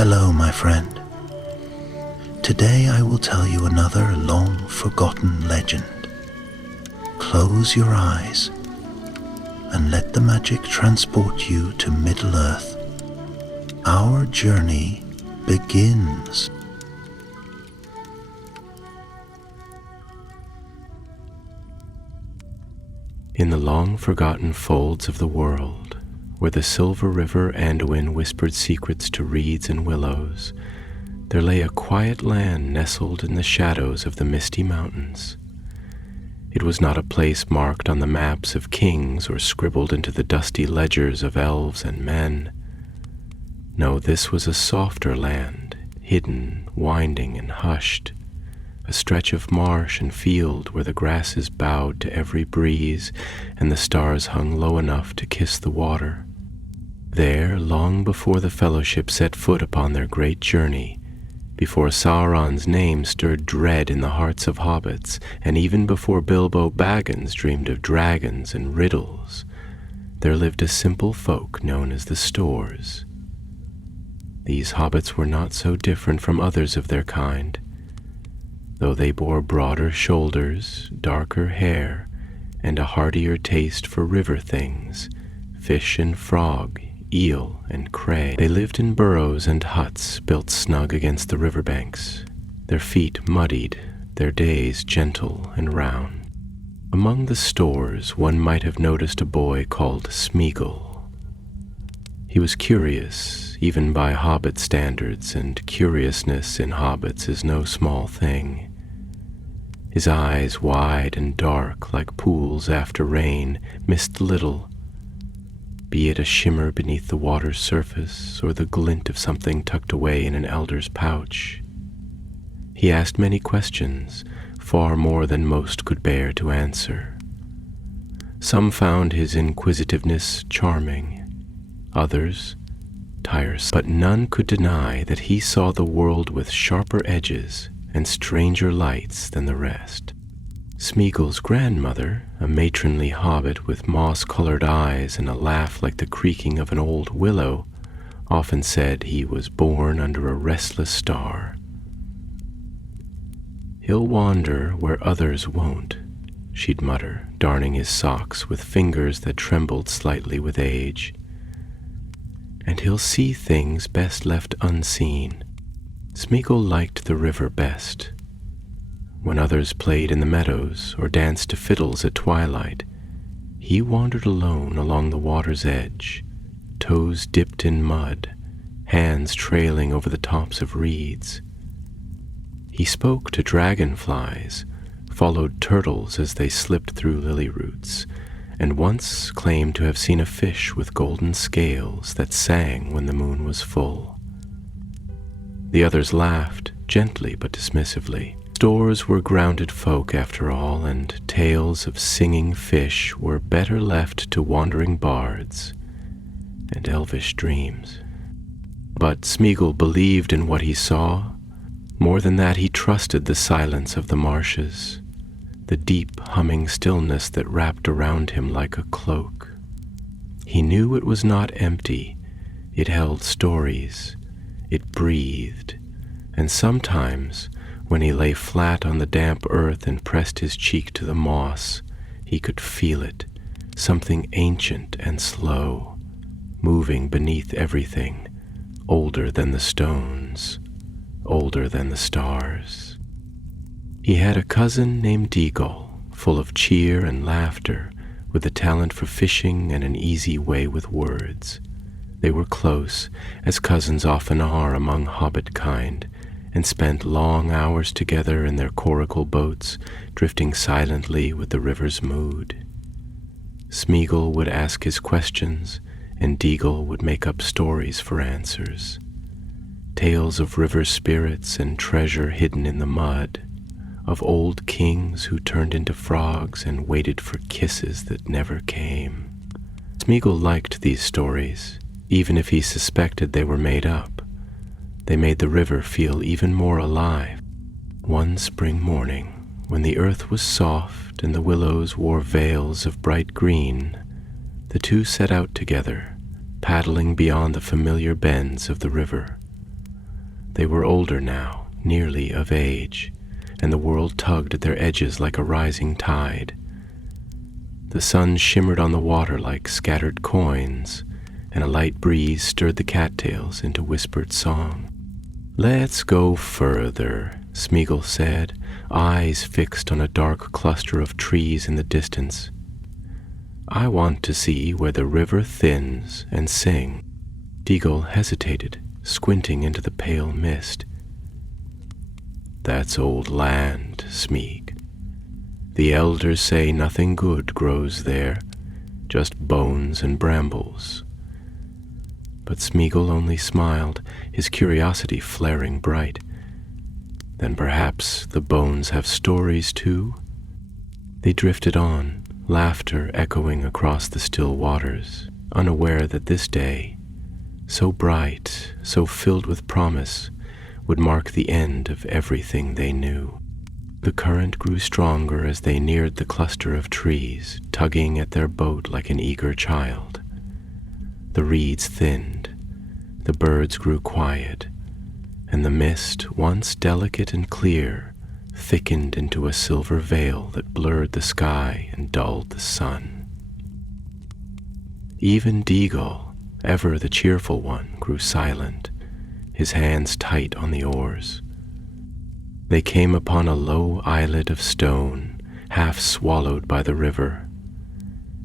Hello, my friend. Today I will tell you another long-forgotten legend. Close your eyes and let the magic transport you to Middle-earth. Our journey begins. In the long-forgotten folds of the world, where the silver river Anduin whispered secrets to reeds and willows, there lay a quiet land nestled in the shadows of the misty mountains. It was not a place marked on the maps of kings or scribbled into the dusty ledgers of elves and men. No, this was a softer land, hidden, winding, and hushed, a stretch of marsh and field where the grasses bowed to every breeze and the stars hung low enough to kiss the water. There, long before the Fellowship set foot upon their great journey, before Sauron's name stirred dread in the hearts of hobbits, and even before Bilbo Baggins dreamed of dragons and riddles, there lived a simple folk known as the Stoors. These hobbits were not so different from others of their kind, though they bore broader shoulders, darker hair, and a heartier taste for river things, fish and frog, eel and cray. They lived in burrows and huts built snug against the riverbanks, their feet muddied, their days gentle and round. Among the Stoors, one might have noticed a boy called Smeagol. He was curious, even by hobbit standards, and curiousness in hobbits is no small thing. His eyes, wide and dark like pools after rain, missed little, be it a shimmer beneath the water's surface or the glint of something tucked away in an elder's pouch. He asked many questions, far more than most could bear to answer. Some found his inquisitiveness charming, others tiresome, but none could deny that he saw the world with sharper edges and stranger lights than the rest. Smeagol's grandmother, a matronly hobbit with moss-colored eyes and a laugh like the creaking of an old willow, often said he was born under a restless star. "He'll wander where others won't," she'd mutter, darning his socks with fingers that trembled slightly with age. "And he'll see things best left unseen." Smeagol liked the river best. When others played in the meadows or danced to fiddles at twilight, he wandered alone along the water's edge, toes dipped in mud, hands trailing over the tops of reeds. He spoke to dragonflies, followed turtles as they slipped through lily roots, and once claimed to have seen a fish with golden scales that sang when the moon was full. The others laughed, gently but dismissively. Stoors were grounded folk after all, and tales of singing fish were better left to wandering bards and elvish dreams. But Smeagol believed in what he saw. More than that, he trusted the silence of the marshes, the deep humming stillness that wrapped around him like a cloak. He knew it was not empty. It held stories. It breathed, and sometimes, when he lay flat on the damp earth and pressed his cheek to the moss, he could feel it, something ancient and slow, moving beneath everything, older than the stones, older than the stars. He had a cousin named Deagle, full of cheer and laughter, with a talent for fishing and an easy way with words. They were close, as cousins often are among hobbit kind, and spent long hours together in their coracle boats, drifting silently with the river's mood. Smeagol would ask his questions, and Deagle would make up stories for answers. Tales of river spirits and treasure hidden in the mud, of old kings who turned into frogs and waited for kisses that never came. Smeagol liked these stories, even if he suspected they were made up. They made the river feel even more alive. One spring morning, when the earth was soft and the willows wore veils of bright green, the two set out together, paddling beyond the familiar bends of the river. They were older now, nearly of age, and the world tugged at their edges like a rising tide. The sun shimmered on the water like scattered coins, and a light breeze stirred the cattails into whispered song. "Let's go further," Smeagol said, eyes fixed on a dark cluster of trees in the distance. "I want to see where the river thins and sing." Deagle hesitated, squinting into the pale mist. "That's old land, Smeag. The elders say nothing good grows there, just bones and brambles." But Smeagol only smiled, his curiosity flaring bright. "Then perhaps the bones have stories too?" They drifted on, laughter echoing across the still waters, unaware that this day, so bright, so filled with promise, would mark the end of everything they knew. The current grew stronger as they neared the cluster of trees, tugging at their boat like an eager child. The reeds thinned, the birds grew quiet, and the mist, once delicate and clear, thickened into a silver veil that blurred the sky and dulled the sun. Even Deagle, ever the cheerful one, grew silent, his hands tight on the oars. They came upon a low islet of stone, half swallowed by the river.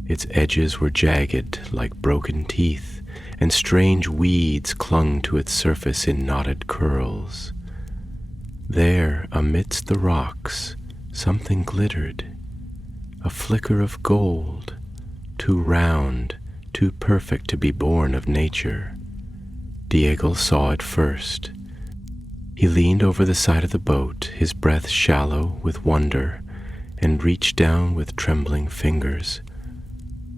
Its edges were jagged like broken teeth, and strange weeds clung to its surface in knotted curls. There, amidst the rocks, something glittered, a flicker of gold, too round, too perfect to be born of nature. Deagle saw it first. He leaned over the side of the boat, his breath shallow with wonder, and reached down with trembling fingers.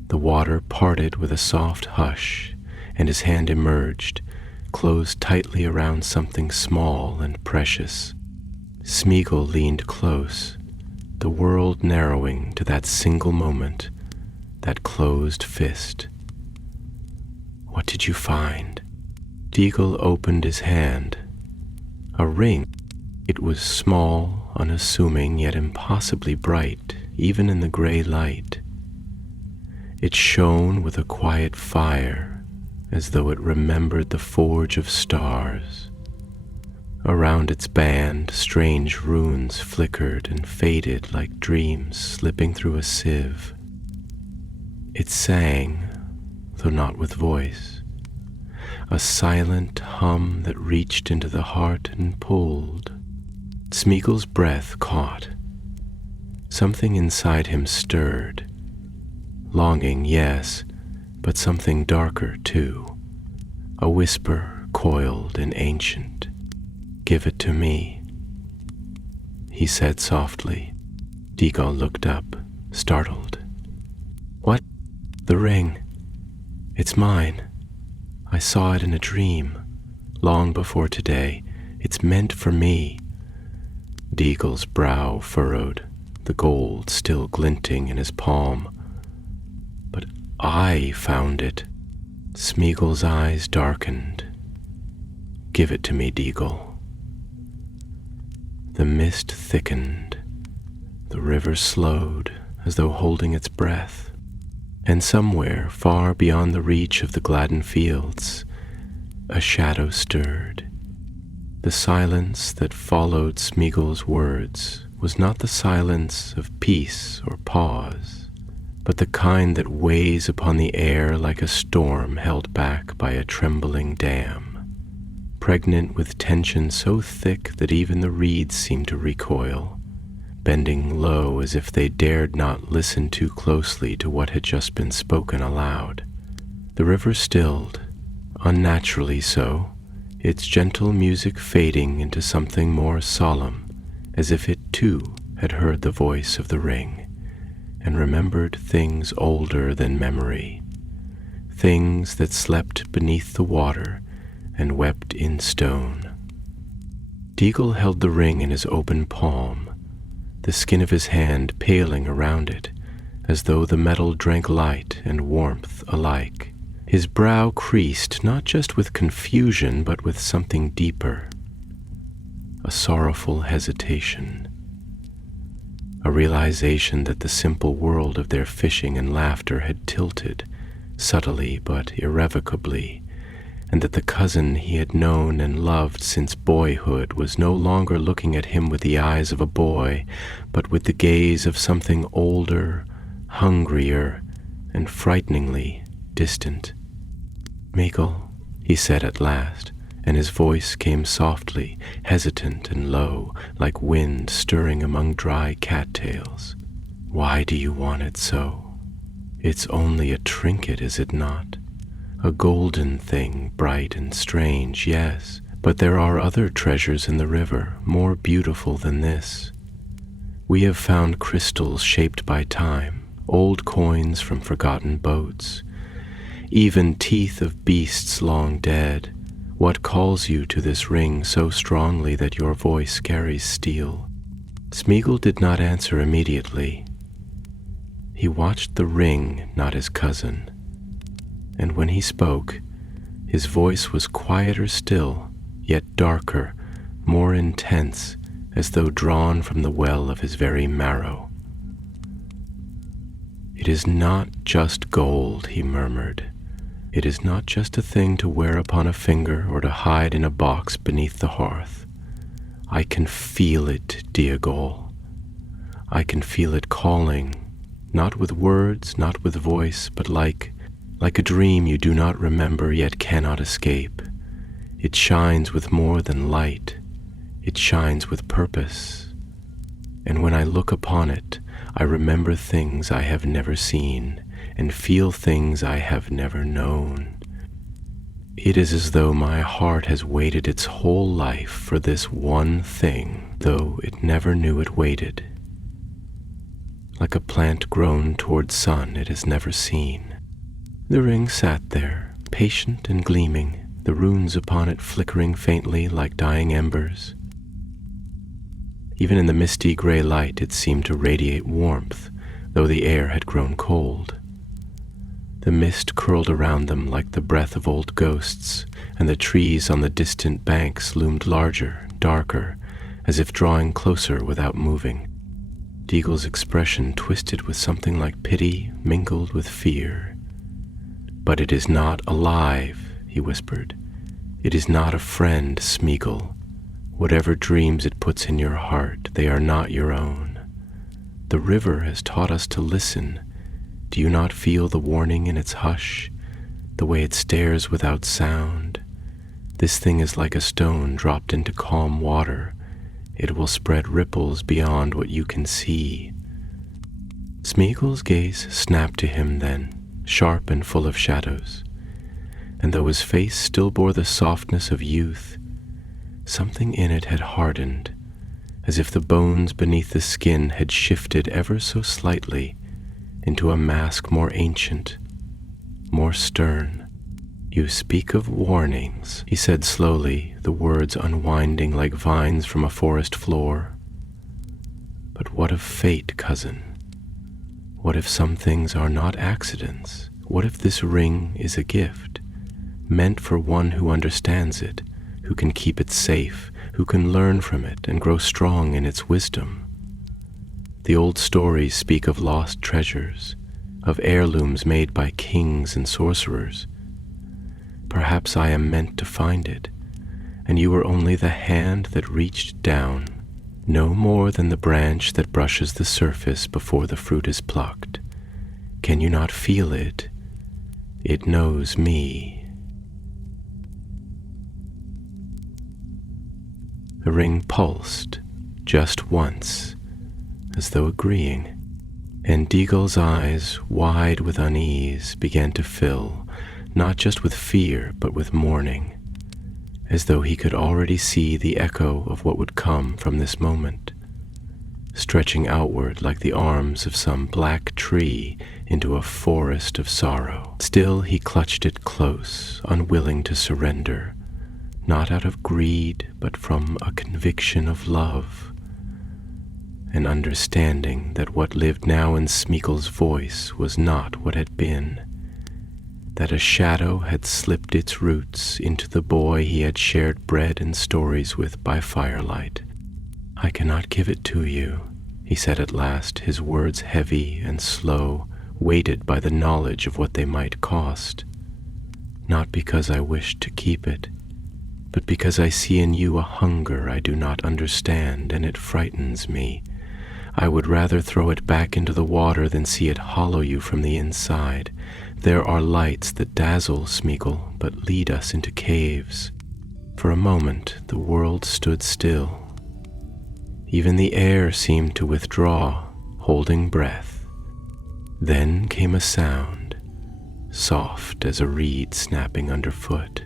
The water parted with a soft hush, and his hand emerged, closed tightly around something small and precious. Smeagol leaned close, the world narrowing to that single moment, that closed fist. "What did you find?" Deagle opened his hand. A ring. It was small, unassuming, yet impossibly bright, even in the gray light. It shone with a quiet fire, as though it remembered the forge of stars. Around its band, strange runes flickered and faded like dreams slipping through a sieve. It sang, though not with voice, a silent hum that reached into the heart and pulled. Smeagol's breath caught. Something inside him stirred. Longing, yes, but something darker too. A whisper coiled and ancient. "Give it to me," he said softly. Deagle looked up, startled. "What?" "The ring. It's mine. I saw it in a dream, long before today. It's meant for me." Deagle's brow furrowed, the gold still glinting in his palm. "But I found it." Smeagol's eyes darkened. "Give it to me, Deagle." The mist thickened. The river slowed, as though holding its breath. And somewhere, far beyond the reach of the gladdened fields, a shadow stirred. The silence that followed Smeagol's words was not the silence of peace or pause, but the kind that weighs upon the air like a storm held back by a trembling dam, pregnant with tension so thick that even the reeds seemed to recoil, bending low as if they dared not listen too closely to what had just been spoken aloud. The river stilled, unnaturally so, its gentle music fading into something more solemn, as if it too had heard the voice of the ring, and remembered things older than memory, things that slept beneath the water and wept in stone. Deagle held the ring in his open palm, the skin of his hand paling around it, as though the metal drank light and warmth alike. His brow creased not just with confusion, but with something deeper, a sorrowful hesitation, a realization that the simple world of their fishing and laughter had tilted, subtly but irrevocably, and that the cousin he had known and loved since boyhood was no longer looking at him with the eyes of a boy, but with the gaze of something older, hungrier, and frighteningly distant. "Meagle," he said at last, and his voice came softly, hesitant and low, like wind stirring among dry cattails. "Why do you want it so? It's only a trinket, is it not? A golden thing, bright and strange, yes, but there are other treasures in the river, more beautiful than this. We have found crystals shaped by time, old coins from forgotten boats, even teeth of beasts long dead. What calls you to this ring so strongly that your voice carries steel?" Smeagol did not answer immediately. He watched the ring, not his cousin, and when he spoke, his voice was quieter still, yet darker, more intense, as though drawn from the well of his very marrow. "It is not just gold," he murmured. "It is not just a thing to wear upon a finger or to hide in a box beneath the hearth. I can feel it, Diagol. I can feel it calling, not with words, not with voice, but like a dream you do not remember yet cannot escape. It shines with more than light. It shines with purpose. And when I look upon it, I remember things I have never seen, and feel things I have never known. It is as though my heart has waited its whole life for this one thing, though it never knew it waited. Like a plant grown toward sun it has never seen." The ring sat there, patient and gleaming, the runes upon it flickering faintly like dying embers. Even in the misty gray light it seemed to radiate warmth, though the air had grown cold. The mist curled around them like the breath of old ghosts, and the trees on the distant banks loomed larger, darker, as if drawing closer without moving. Deagle's expression twisted with something like pity mingled with fear. "But it is not alive," he whispered. "It is not a friend, Smeagol. Whatever dreams it puts in your heart, they are not your own. The river has taught us to listen. Do you not feel the warning in its hush, the way it stares without sound? This thing is like a stone dropped into calm water. It will spread ripples beyond what you can see." Smeagol's gaze snapped to him then, sharp and full of shadows, and though his face still bore the softness of youth, something in it had hardened, as if the bones beneath the skin had shifted ever so slightly into a mask more ancient, more stern. "You speak of warnings," he said slowly, the words unwinding like vines from a forest floor. "But what of fate, cousin? What if some things are not accidents? What if this ring is a gift, meant for one who understands it, who can keep it safe, who can learn from it and grow strong in its wisdom? The old stories speak of lost treasures, of heirlooms made by kings and sorcerers. Perhaps I am meant to find it, and you were only the hand that reached down, no more than the branch that brushes the surface before the fruit is plucked. Can you not feel it? It knows me." The ring pulsed, just once, as though agreeing, and Deagle's eyes, wide with unease, began to fill, not just with fear, but with mourning, as though he could already see the echo of what would come from this moment, stretching outward like the arms of some black tree into a forest of sorrow. Still he clutched it close, unwilling to surrender, not out of greed, but from a conviction of love, an understanding that what lived now in Smeagol's voice was not what had been. that a shadow had slipped its roots into the boy he had shared bread and stories with by firelight. "I cannot give it to you," he said at last, his words heavy and slow, weighted by the knowledge of what they might cost. "Not because I wish to keep it, but because I see in you a hunger I do not understand, and it frightens me. I would rather throw it back into the water than see it hollow you from the inside. There are lights that dazzle, Smeagol, but lead us into caves." For a moment the world stood still. Even the air seemed to withdraw, holding breath. Then came a sound, soft as a reed snapping underfoot.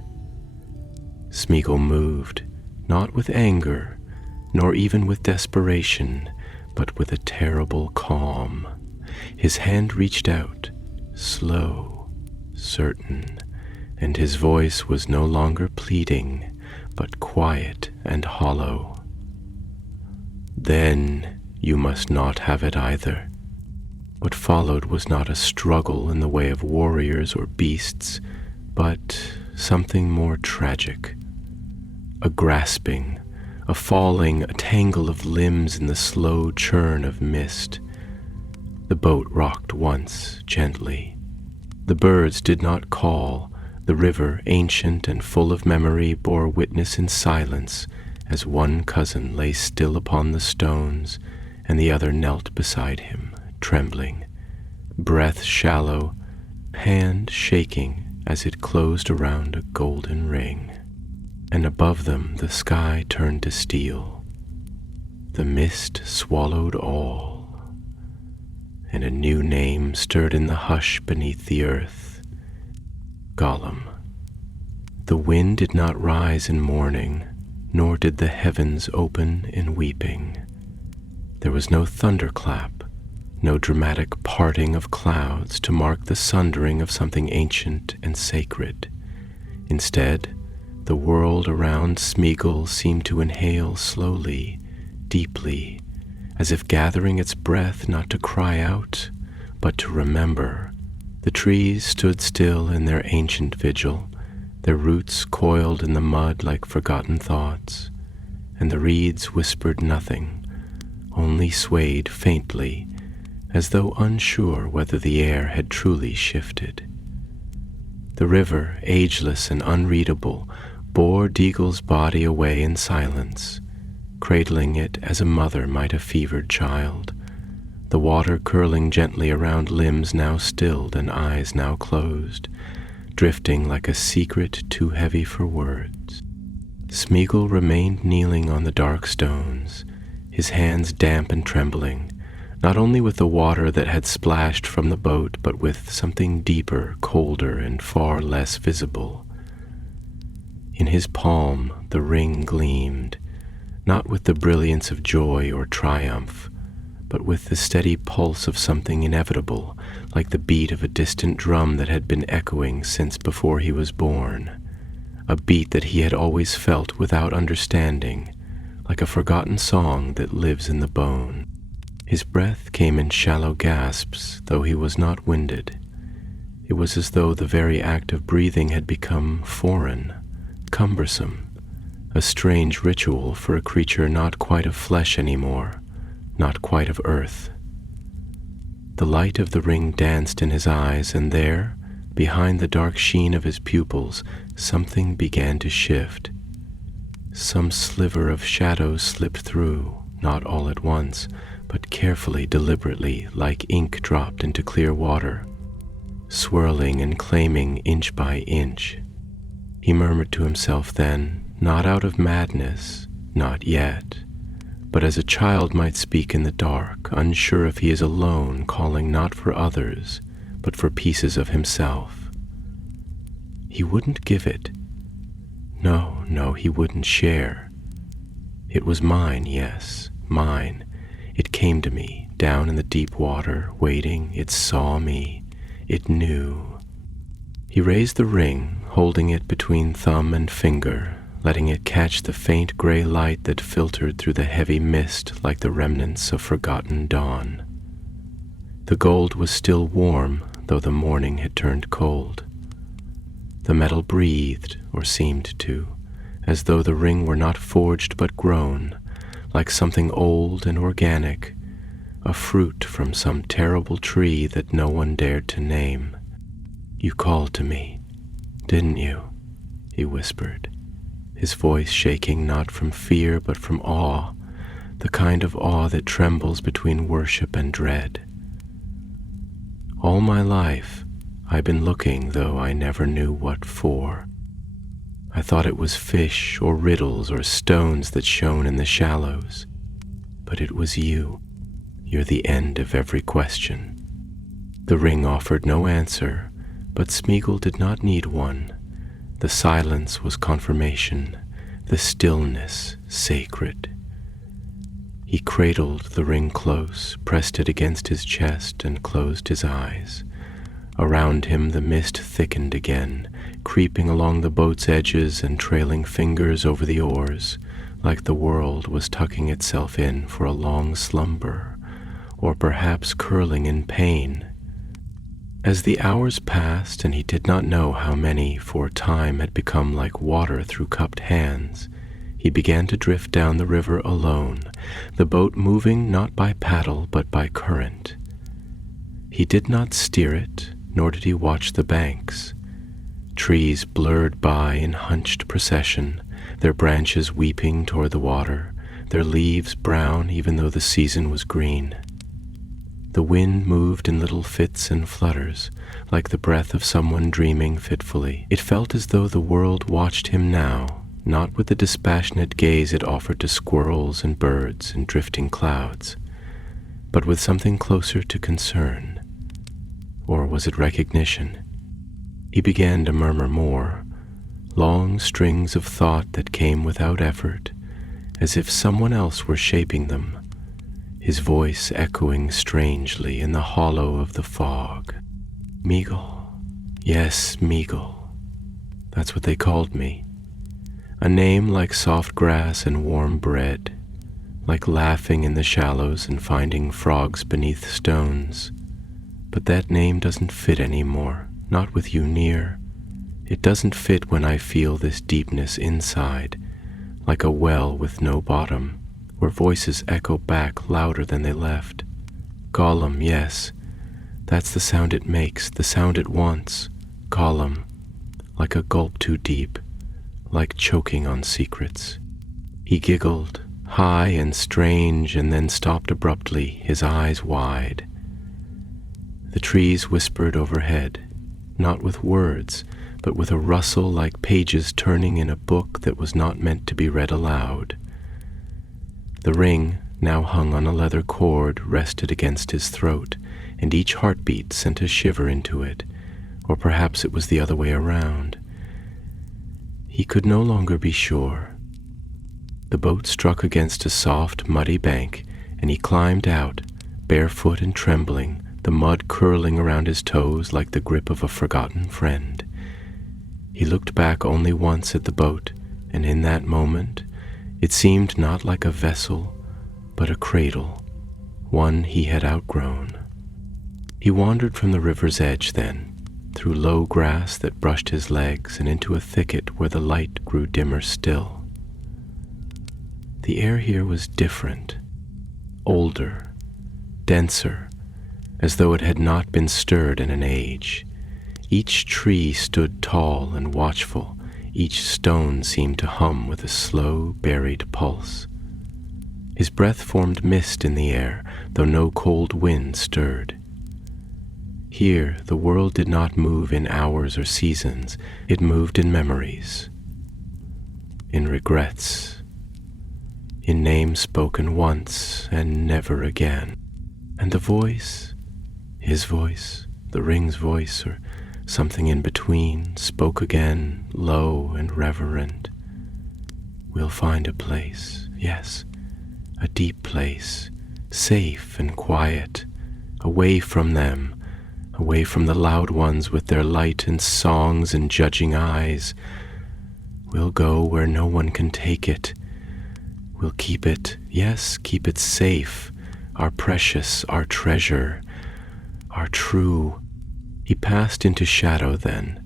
Smeagol moved, not with anger, nor even with desperation, but with a terrible calm. His hand reached out, slow, certain, and his voice was no longer pleading, but quiet and hollow. "Then you must not have it either." What followed was not a struggle in the way of warriors or beasts, but something more tragic. A grasping, a falling, a tangle of limbs in the slow churn of mist. The boat rocked once, gently. The birds did not call. The river, ancient and full of memory, bore witness in silence as one cousin lay still upon the stones and the other knelt beside him, trembling, breath shallow, hand shaking as it closed around a golden ring. And above them the sky turned to steel. The mist swallowed all, and a new name stirred in the hush beneath the earth: Gollum. The wind did not rise in mourning, nor did the heavens open in weeping. There was no thunderclap, no dramatic parting of clouds to mark the sundering of something ancient and sacred. Instead, the world around Smeagol seemed to inhale slowly, deeply, as if gathering its breath not to cry out, but to remember. The trees stood still in their ancient vigil, their roots coiled in the mud like forgotten thoughts, and the reeds whispered nothing, only swayed faintly, as though unsure whether the air had truly shifted. The river, ageless and unreadable, bore Deagle's body away in silence, cradling it as a mother might a fevered child, the water curling gently around limbs now stilled and eyes now closed, drifting like a secret too heavy for words. Smeagol remained kneeling on the dark stones, his hands damp and trembling, not only with the water that had splashed from the boat, but with something deeper, colder, and far less visible. In his palm the ring gleamed, not with the brilliance of joy or triumph, but with the steady pulse of something inevitable, like the beat of a distant drum that had been echoing since before he was born, a beat that he had always felt without understanding, like a forgotten song that lives in the bone. His breath came in shallow gasps, though he was not winded. It was as though the very act of breathing had become foreign, cumbersome, a strange ritual for a creature not quite of flesh anymore, not quite of earth. The light of the ring danced in his eyes, and there, behind the dark sheen of his pupils, something began to shift. Some sliver of shadow slipped through, not all at once, but carefully, deliberately, like ink dropped into clear water, swirling and claiming inch by inch. He murmured to himself then, not out of madness, not yet, but as a child might speak in the dark, unsure if he is alone, calling not for others, but for pieces of himself. He wouldn't give it. No, he wouldn't share. It was mine, yes, mine. It came to me, down in the deep water, waiting. It saw me. It knew. He raised the ring, holding it between thumb and finger, letting it catch the faint gray light that filtered through the heavy mist like the remnants of forgotten dawn. The gold was still warm, though the morning had turned cold. The metal breathed, or seemed to, as though the ring were not forged but grown, like something old and organic, a fruit from some terrible tree that no one dared to name. "You called to me, didn't you?" he whispered, his voice shaking not from fear but from awe, the kind of awe that trembles between worship and dread. "All my life I've been looking, though I never knew what for. I thought it was fish or riddles or stones that shone in the shallows. But it was you. You're the end of every question." The ring offered no answer, but Smeagol did not need one. The silence was confirmation, the stillness sacred. He cradled the ring close, pressed it against his chest, and closed his eyes. Around him the mist thickened again, creeping along the boat's edges and trailing fingers over the oars, like the world was tucking itself in for a long slumber, or perhaps curling in pain. As the hours passed, and he did not know how many, for time had become like water through cupped hands, he began to drift down the river alone, the boat moving not by paddle but by current. He did not steer it, nor did he watch the banks. Trees blurred by in hunched procession, their branches weeping toward the water, their leaves brown even though the season was green. The wind moved in little fits and flutters, like the breath of someone dreaming fitfully. It felt as though the world watched him now, not with the dispassionate gaze it offered to squirrels and birds and drifting clouds, but with something closer to concern. Or was it recognition? He began to murmur more, long strings of thought that came without effort, as if someone else were shaping them, his voice echoing strangely in the hollow of the fog. Meagle. Yes, Meagle. That's what they called me. A name like soft grass and warm bread, like laughing in the shallows and finding frogs beneath stones. But that name doesn't fit anymore, not with you near. It doesn't fit when I feel this deepness inside, like a well with no bottom, where voices echo back louder than they left. Gollum, yes, that's the sound it makes, the sound it wants. Gollum, like a gulp too deep, like choking on secrets. He giggled, high and strange, and then stopped abruptly, his eyes wide. The trees whispered overhead, not with words, but with a rustle like pages turning in a book that was not meant to be read aloud. The ring, now hung on a leather cord, rested against his throat, and each heartbeat sent a shiver into it, or perhaps it was the other way around. He could no longer be sure. The boat struck against a soft, muddy bank, and he climbed out, barefoot and trembling, the mud curling around his toes like the grip of a forgotten friend. He looked back only once at the boat, and in that moment it seemed not like a vessel, but a cradle, one he had outgrown. He wandered from the river's edge then, through low grass that brushed his legs and into a thicket where the light grew dimmer still. The air here was different, older, denser, as though it had not been stirred in an age. Each tree stood tall and watchful, each stone seemed to hum with a slow, buried pulse. His breath formed mist in the air, though no cold wind stirred. Here the world did not move in hours or seasons, it moved in memories, in regrets, in names spoken once and never again. And the voice, his voice, the ring's voice, or something in between, spoke again, low and reverent. We'll find a place, yes, a deep place, safe and quiet, away from them, away from the loud ones with their light and songs and judging eyes. We'll go where no one can take it. We'll keep it, yes, keep it safe, our precious, our treasure, our true. He passed into shadow then,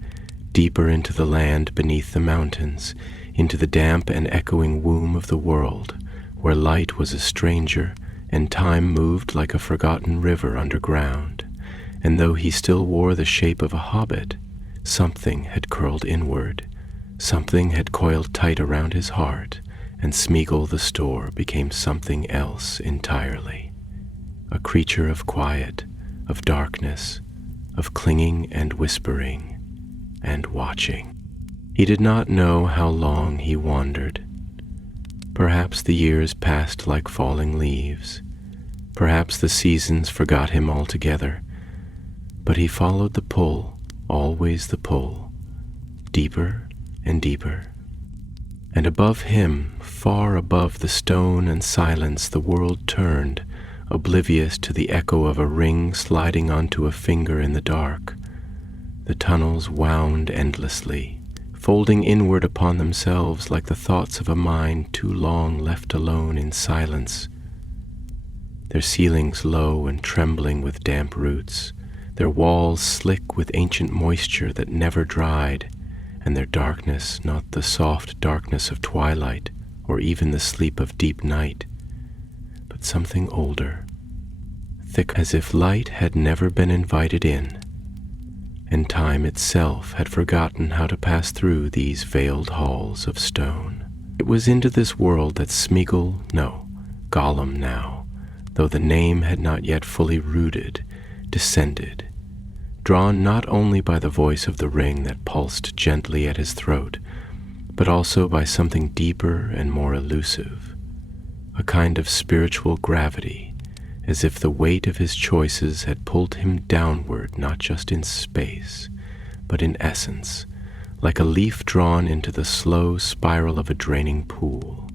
deeper into the land beneath the mountains, into the damp and echoing womb of the world, where light was a stranger and time moved like a forgotten river underground. And though he still wore the shape of a hobbit, something had curled inward, something had coiled tight around his heart, and Smeagol the Stoor became something else entirely. A creature of quiet, of darkness, of clinging and whispering and watching. He did not know how long he wandered. Perhaps the years passed like falling leaves. Perhaps the seasons forgot him altogether. But he followed the pull, always the pull, deeper and deeper. And above him, far above the stone and silence, the world turned, oblivious to the echo of a ring sliding onto a finger in the dark. The tunnels wound endlessly, folding inward upon themselves like the thoughts of a mind too long left alone in silence. Their ceilings low and trembling with damp roots, their walls slick with ancient moisture that never dried, and their darkness not the soft darkness of twilight or even the sleep of deep night, but something older, thick as if light had never been invited in, and time itself had forgotten how to pass through these veiled halls of stone. It was into this world that Gollum now, though the name had not yet fully rooted, descended, drawn not only by the voice of the ring that pulsed gently at his throat, but also by something deeper and more elusive, a kind of spiritual gravity, as if the weight of his choices had pulled him downward not just in space, but in essence, like a leaf drawn into the slow spiral of a draining pool,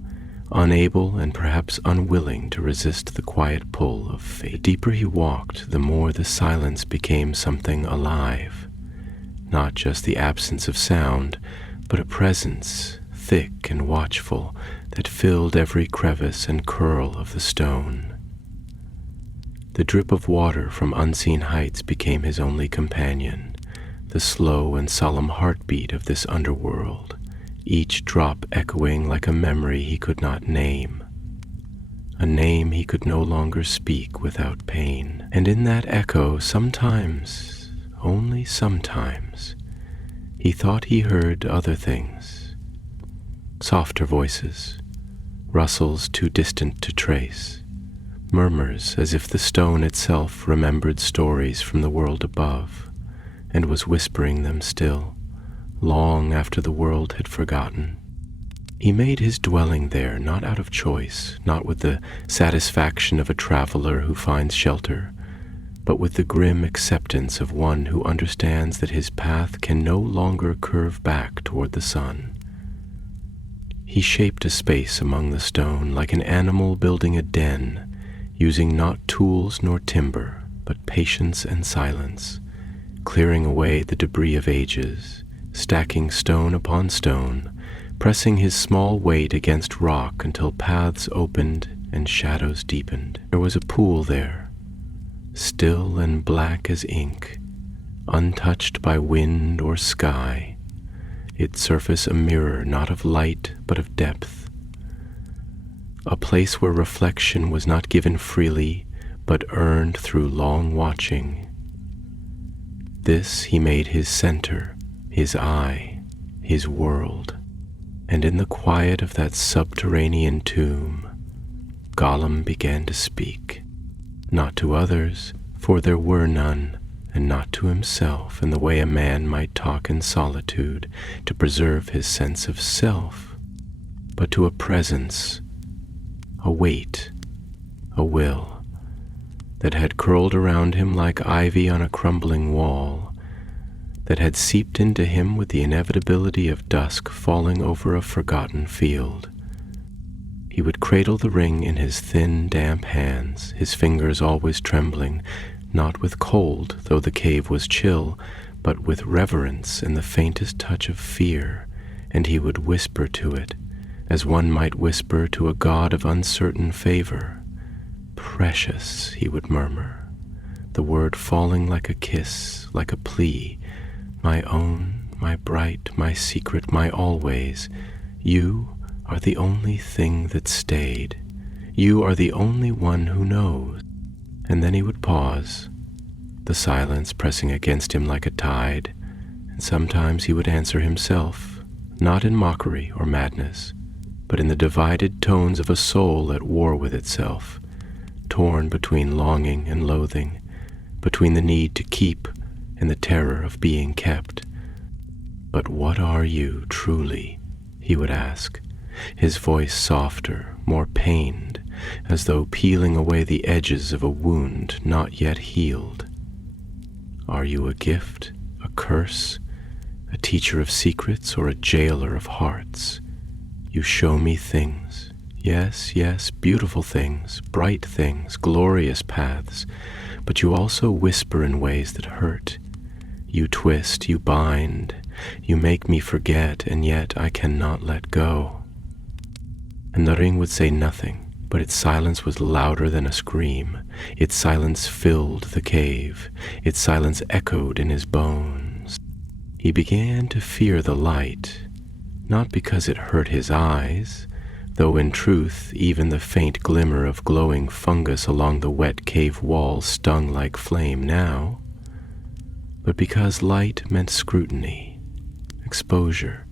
unable and perhaps unwilling to resist the quiet pull of fate. The deeper he walked, the more the silence became something alive, not just the absence of sound, but a presence, thick and watchful, that filled every crevice and curl of the stone. The drip of water from unseen heights became his only companion, the slow and solemn heartbeat of this underworld, each drop echoing like a memory he could not name, a name he could no longer speak without pain. And in that echo, sometimes, only sometimes, he thought he heard other things, softer voices, rustles too distant to trace, murmurs as if the stone itself remembered stories from the world above, and was whispering them still, long after the world had forgotten. He made his dwelling there not out of choice, not with the satisfaction of a traveler who finds shelter, but with the grim acceptance of one who understands that his path can no longer curve back toward the sun. He shaped a space among the stone like an animal building a den, using not tools nor timber, but patience and silence, clearing away the debris of ages, stacking stone upon stone, pressing his small weight against rock until paths opened and shadows deepened. There was a pool there, still and black as ink, untouched by wind or sky, its surface a mirror not of light but of depth, a place where reflection was not given freely but earned through long watching. This he made his center, his eye, his world, and in the quiet of that subterranean tomb, Gollum began to speak, not to others, for there were none, and not to himself in the way a man might talk in solitude to preserve his sense of self, but to a presence, a weight, a will, that had curled around him like ivy on a crumbling wall, that had seeped into him with the inevitability of dusk falling over a forgotten field. He would cradle the ring in his thin, damp hands, his fingers always trembling, not with cold, though the cave was chill, but with reverence and the faintest touch of fear, and he would whisper to it, as one might whisper to a god of uncertain favor. "Precious," he would murmur, the word falling like a kiss, like a plea, "my own, my bright, my secret, my always. You are the only thing that stayed. You are the only one who knows. And then he would pause, the silence pressing against him like a tide, and sometimes he would answer himself, not in mockery or madness, but in the divided tones of a soul at war with itself, torn between longing and loathing, between the need to keep and the terror of being kept. "But what are you, truly?" he would ask, his voice softer, more pained, as though peeling away the edges of a wound not yet healed. "Are you a gift, a curse, a teacher of secrets, or a jailer of hearts? You show me things, yes, yes, beautiful things, bright things, glorious paths, but you also whisper in ways that hurt. You twist, you bind, you make me forget, and yet I cannot let go." And the ring would say nothing, but its silence was louder than a scream. Its silence filled the cave. Its silence echoed in his bones. He began to fear the light, not because it hurt his eyes, though in truth even the faint glimmer of glowing fungus along the wet cave wall stung like flame now, but because light meant scrutiny, exposure,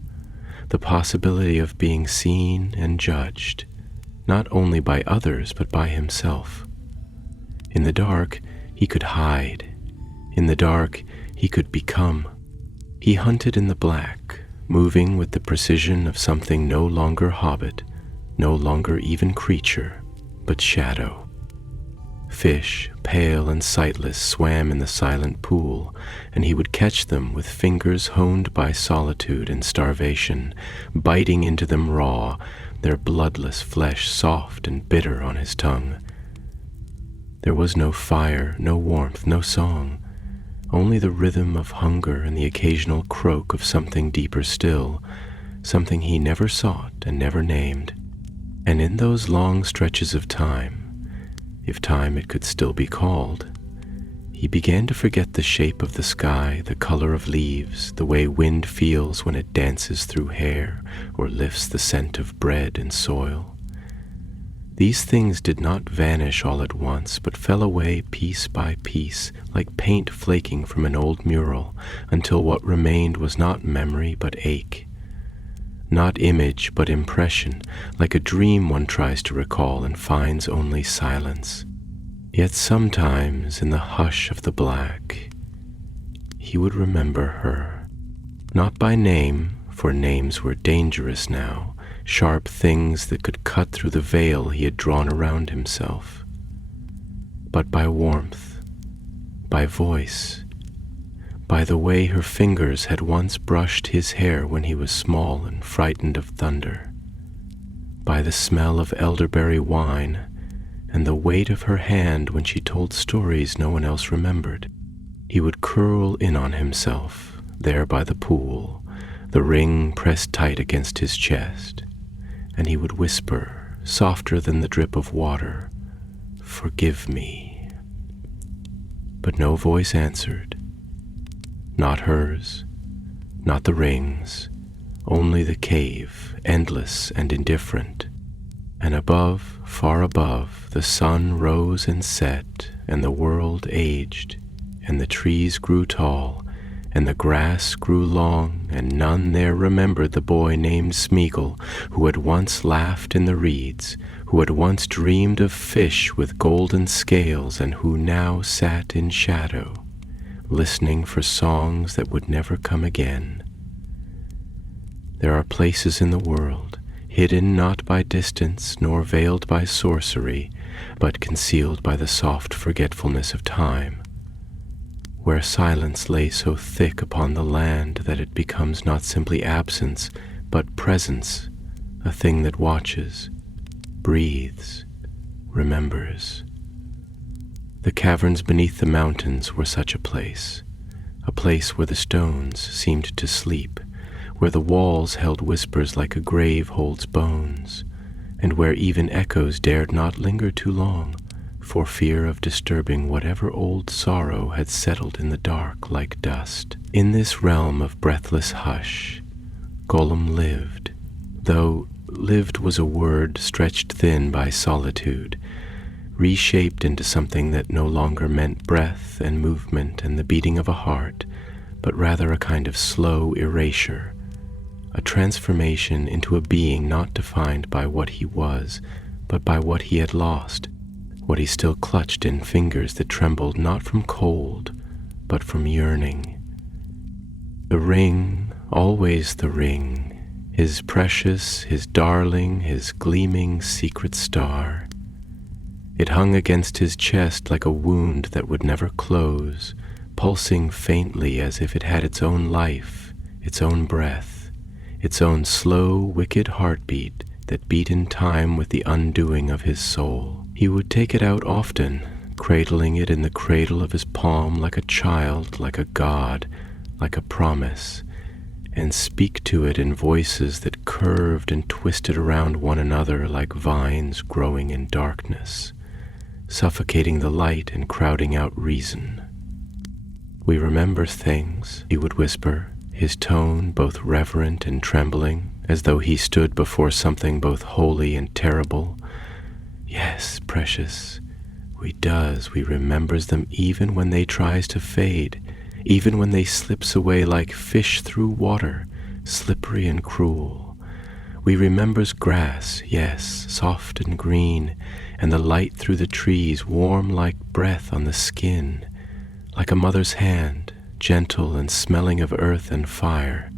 the possibility of being seen and judged, not only by others but by himself. In the dark, he could hide. In the dark, he could become. He hunted in the black, moving with the precision of something no longer hobbit, no longer even creature, but shadow. Fish, pale and sightless, swam in the silent pool, and he would catch them with fingers honed by solitude and starvation, biting into them raw, their bloodless flesh soft and bitter on his tongue. There was no fire, no warmth, no song, only the rhythm of hunger and the occasional croak of something deeper still, something he never sought and never named. And in those long stretches of time, if time it could still be called, he began to forget the shape of the sky, the color of leaves, the way wind feels when it dances through hair or lifts the scent of bread and soil. These things did not vanish all at once, but fell away piece by piece, like paint flaking from an old mural, until what remained was not memory but ache, not image but impression, like a dream one tries to recall and finds only silence. Yet sometimes in the hush of the black, he would remember her, not by name, for names were dangerous now, sharp things that could cut through the veil he had drawn around himself, but by warmth, by voice, by the way her fingers had once brushed his hair when he was small and frightened of thunder, by the smell of elderberry wine and the weight of her hand when she told stories no one else remembered. He would curl in on himself, there by the pool, the ring pressed tight against his chest, and he would whisper, softer than the drip of water, "Forgive me." But no voice answered. Not hers, not the ring's, only the cave, endless and indifferent. And above, far above, the sun rose and set, and the world aged, and the trees grew tall, and the grass grew long, and none there remembered the boy named Smeagol, who had once laughed in the reeds, who had once dreamed of fish with golden scales, and who now sat in shadow, listening for songs that would never come again. There are places in the world, hidden not by distance nor veiled by sorcery, but concealed by the soft forgetfulness of time, where silence lay so thick upon the land that it becomes not simply absence, but presence, a thing that watches, breathes, remembers. The caverns beneath the mountains were such a place where the stones seemed to sleep, where the walls held whispers like a grave holds bones, and where even echoes dared not linger too long, for fear of disturbing whatever old sorrow had settled in the dark like dust. In this realm of breathless hush, Gollum lived, though lived was a word stretched thin by solitude, reshaped into something that no longer meant breath and movement and the beating of a heart, but rather a kind of slow erasure, a transformation into a being not defined by what he was, but by what he had lost, what he still clutched in fingers that trembled not from cold, but from yearning. The ring, always the ring, his precious, his darling, his gleaming secret star. It hung against his chest like a wound that would never close, pulsing faintly as if it had its own life, its own breath, its own slow, wicked heartbeat that beat in time with the undoing of his soul. He would take it out often, cradling it in the cradle of his palm like a child, like a god, like a promise, and speak to it in voices that curved and twisted around one another like vines growing in darkness, suffocating the light and crowding out reason. "We remember things," he would whisper, his tone both reverent and trembling, as though he stood before something both holy and terrible. "Yes, precious, we remembers them even when they tries to fade, even when they slips away like fish through water, slippery and cruel. We remembers grass, yes, soft and green, and the light through the trees, warm like breath on the skin, like a mother's hand, gentle and smelling of earth and fire.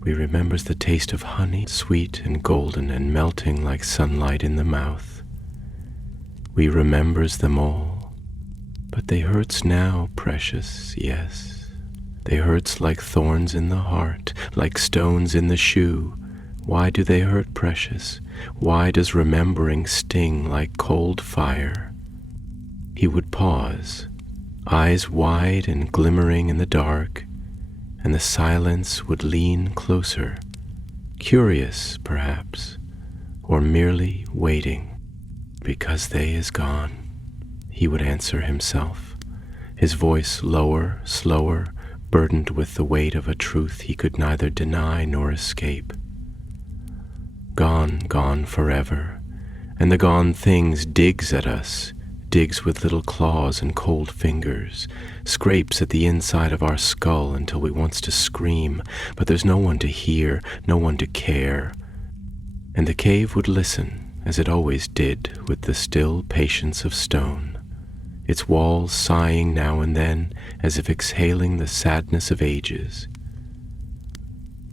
We remembers the taste of honey, sweet and golden and melting like sunlight in the mouth. We remembers them all, but they hurts now, precious, yes. They hurts like thorns in the heart, like stones in the shoe. Why do they hurt, precious? Why does remembering sting like cold fire?" He would pause, eyes wide and glimmering in the dark, and the silence would lean closer, curious, perhaps, or merely waiting. "Because they is gone," he would answer himself, his voice lower, slower, burdened with the weight of a truth he could neither deny nor escape. Gone, gone forever, and the gone things digs at us, digs with little claws and cold fingers, scrapes at the inside of our skull until we wants to scream, but there's no one to hear, no one to care. And the cave would listen, as it always did, with the still patience of stone, its walls sighing now and then as if exhaling the sadness of ages.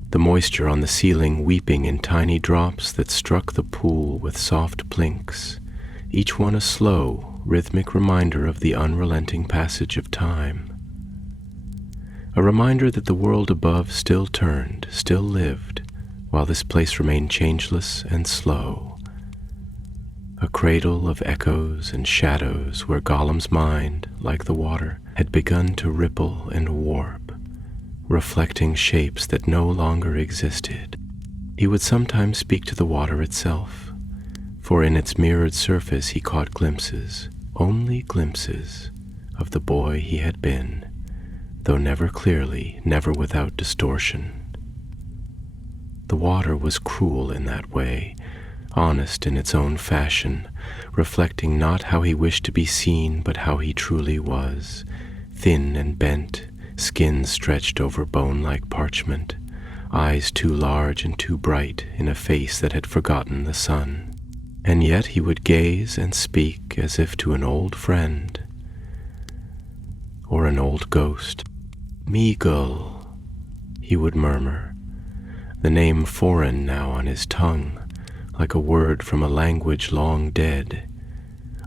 The moisture on the ceiling weeping in tiny drops that struck the pool with soft blinks, each one a slow, rhythmic reminder of the unrelenting passage of time. A reminder that the world above still turned, still lived, while this place remained changeless and slow. A cradle of echoes and shadows where Gollum's mind, like the water, had begun to ripple and warp, reflecting shapes that no longer existed. He would sometimes speak to the water itself, for in its mirrored surface he caught glimpses, only glimpses, of the boy he had been, though never clearly, never without distortion. The water was cruel in that way, honest in its own fashion, reflecting not how he wished to be seen, but how he truly was, thin and bent, skin stretched over bone like parchment, eyes too large and too bright in a face that had forgotten the sun. And yet he would gaze and speak as if to an old friend or an old ghost. "Meagle," he would murmur, the name foreign now on his tongue, like a word from a language long dead,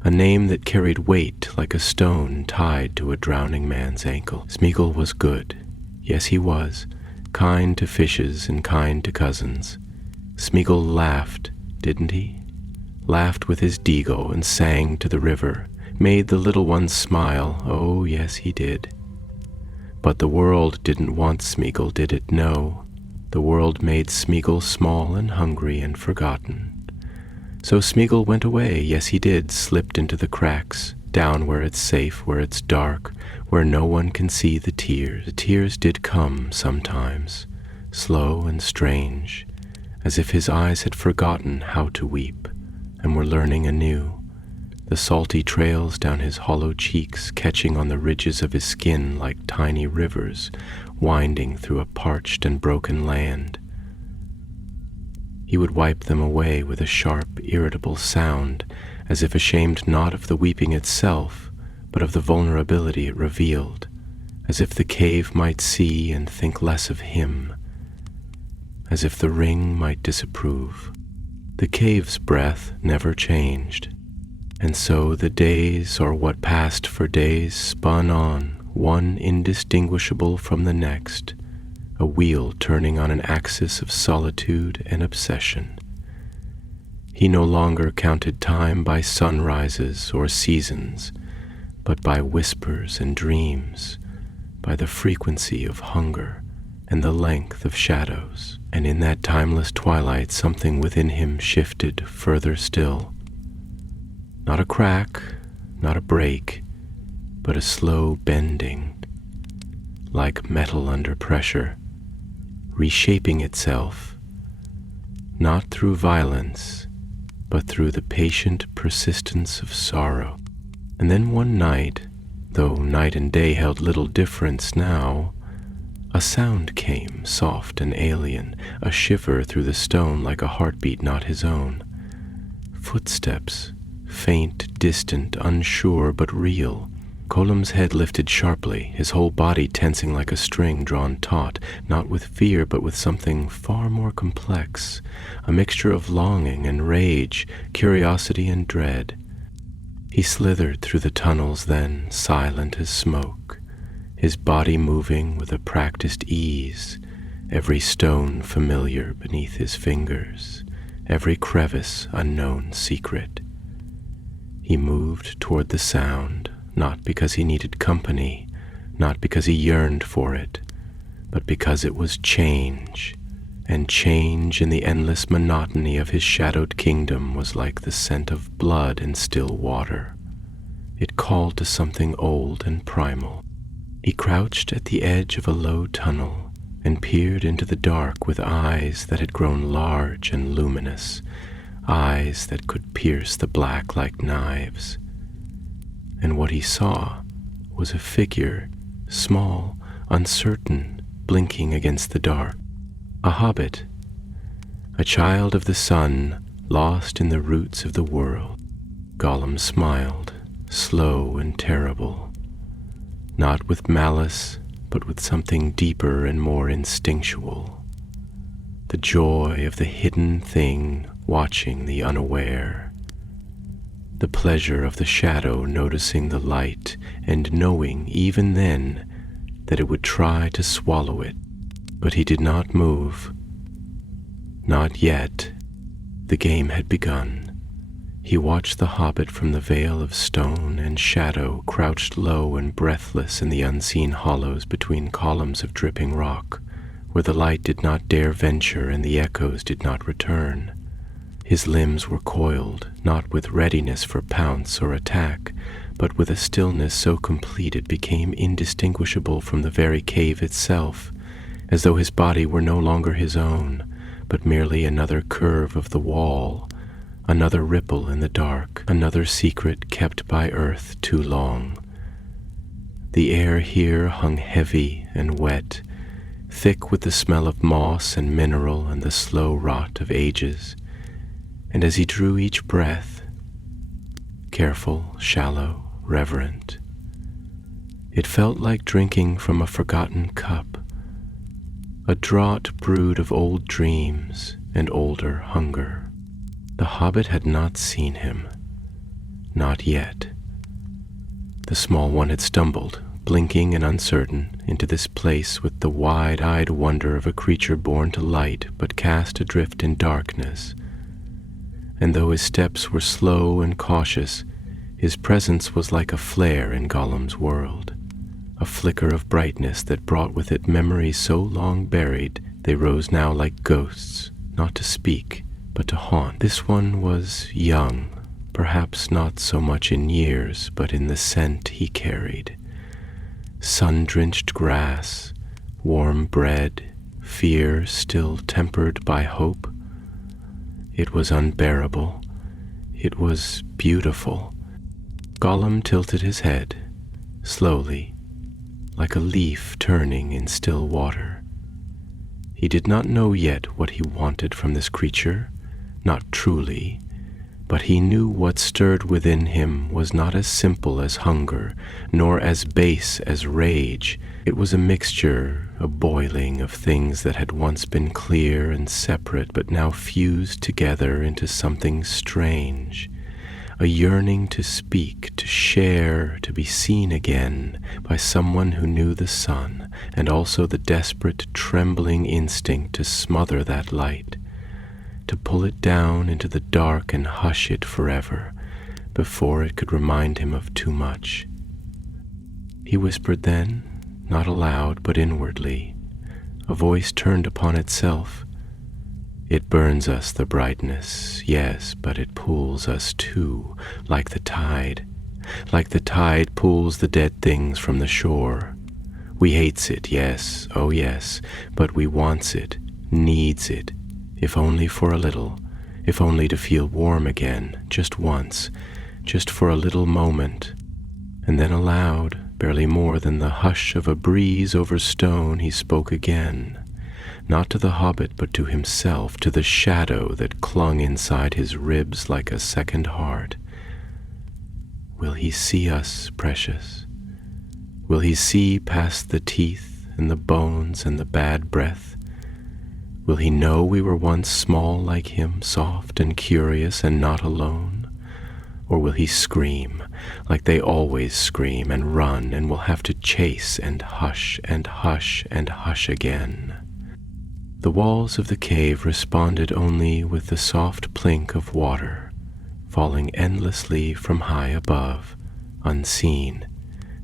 a name that carried weight like a stone tied to a drowning man's ankle. Smeagol was good. Yes, he was, kind to fishes and kind to cousins. Smeagol laughed, didn't he? Laughed with his deagle and sang to the river, made the little ones smile. Oh, yes, he did. But the world didn't want Smeagol, did it? No. The world made Smeagol small and hungry and forgotten. So Smeagol went away, yes he did, slipped into the cracks, down where it's safe, where it's dark, where no one can see the tears. The tears did come sometimes, slow and strange, as if his eyes had forgotten how to weep, and were learning anew, the salty trails down his hollow cheeks catching on the ridges of his skin like tiny rivers winding through a parched and broken land. He would wipe them away with a sharp, irritable sound, as if ashamed not of the weeping itself, but of the vulnerability it revealed, as if the cave might see and think less of him, as if the ring might disapprove. The cave's breath never changed, and so the days, or what passed for days, spun on, one indistinguishable from the next, a wheel turning on an axis of solitude and obsession. He no longer counted time by sunrises or seasons, but by whispers and dreams, by the frequency of hunger and the length of shadows. And in that timeless twilight something within him shifted further still. Not a crack, not a break, but a slow bending, like metal under pressure, reshaping itself, not through violence, but through the patient persistence of sorrow. And then one night, though night and day held little difference now, a sound came, soft and alien, a shiver through the stone like a heartbeat not his own. Footsteps, faint, distant, unsure, but real. Gollum's head lifted sharply, his whole body tensing like a string drawn taut, not with fear but with something far more complex, a mixture of longing and rage, curiosity and dread. He slithered through the tunnels then, silent as smoke, his body moving with a practiced ease, every stone familiar beneath his fingers, every crevice unknown secret. He moved toward the sound, not because he needed company, not because he yearned for it, but because it was change, and change in the endless monotony of his shadowed kingdom was like the scent of blood in still water. It called to something old and primal. He crouched at the edge of a low tunnel and peered into the dark with eyes that had grown large and luminous, eyes that could pierce the black like knives. And what he saw was a figure, small, uncertain, blinking against the dark. A hobbit, a child of the sun, lost in the roots of the world. Gollum smiled, slow and terrible, not with malice, but with something deeper and more instinctual. The joy of the hidden thing watching the unaware. The pleasure of the shadow noticing the light and knowing even then that it would try to swallow it. But he did not move. Not yet. The game had begun. He watched the hobbit from the veil of stone and shadow, crouched low and breathless in the unseen hollows between columns of dripping rock, where the light did not dare venture and the echoes did not return. His limbs were coiled, not with readiness for pounce or attack, but with a stillness so complete it became indistinguishable from the very cave itself, as though his body were no longer his own, but merely another curve of the wall, another ripple in the dark, another secret kept by earth too long. The air here hung heavy and wet, thick with the smell of moss and mineral and the slow rot of ages. And as he drew each breath, careful, shallow, reverent, it felt like drinking from a forgotten cup, a draught brewed of old dreams and older hunger. The hobbit had not seen him, not yet. The small one had stumbled, blinking and uncertain, into this place with the wide-eyed wonder of a creature born to light but cast adrift in darkness. And though his steps were slow and cautious, his presence was like a flare in Gollum's world, a flicker of brightness that brought with it memories so long buried they rose now like ghosts, not to speak, but to haunt. This one was young, perhaps not so much in years, but in the scent he carried. Sun-drenched grass, warm bread, fear still tempered by hope. It was unbearable. It was beautiful. Gollum tilted his head, slowly, like a leaf turning in still water. He did not know yet what he wanted from this creature, not truly, but he knew what stirred within him was not as simple as hunger, nor as base as rage. It was a mixture, a boiling of things that had once been clear and separate, but now fused together into something strange. A yearning to speak, to share, to be seen again by someone who knew the sun, and also the desperate, trembling instinct to smother that light, to pull it down into the dark and hush it forever, before it could remind him of too much. He whispered then, not aloud but inwardly, a voice turned upon itself. It burns us, the brightness, yes, but it pulls us too, like the tide. Like the tide pulls the dead things from the shore. We hates it, yes, oh yes, but we wants it, needs it, if only for a little, if only to feel warm again, just once, just for a little moment. And then aloud, barely more than the hush of a breeze over stone, he spoke again. Not to the hobbit, but to himself, to the shadow that clung inside his ribs like a second heart. Will he see us, precious? Will he see past the teeth and the bones and the bad breath? Will he know we were once small like him, soft and curious and not alone? Or will he scream, like they always scream, and run, and will have to chase and hush and hush and hush again? The walls of the cave responded only with the soft plink of water, falling endlessly from high above, unseen,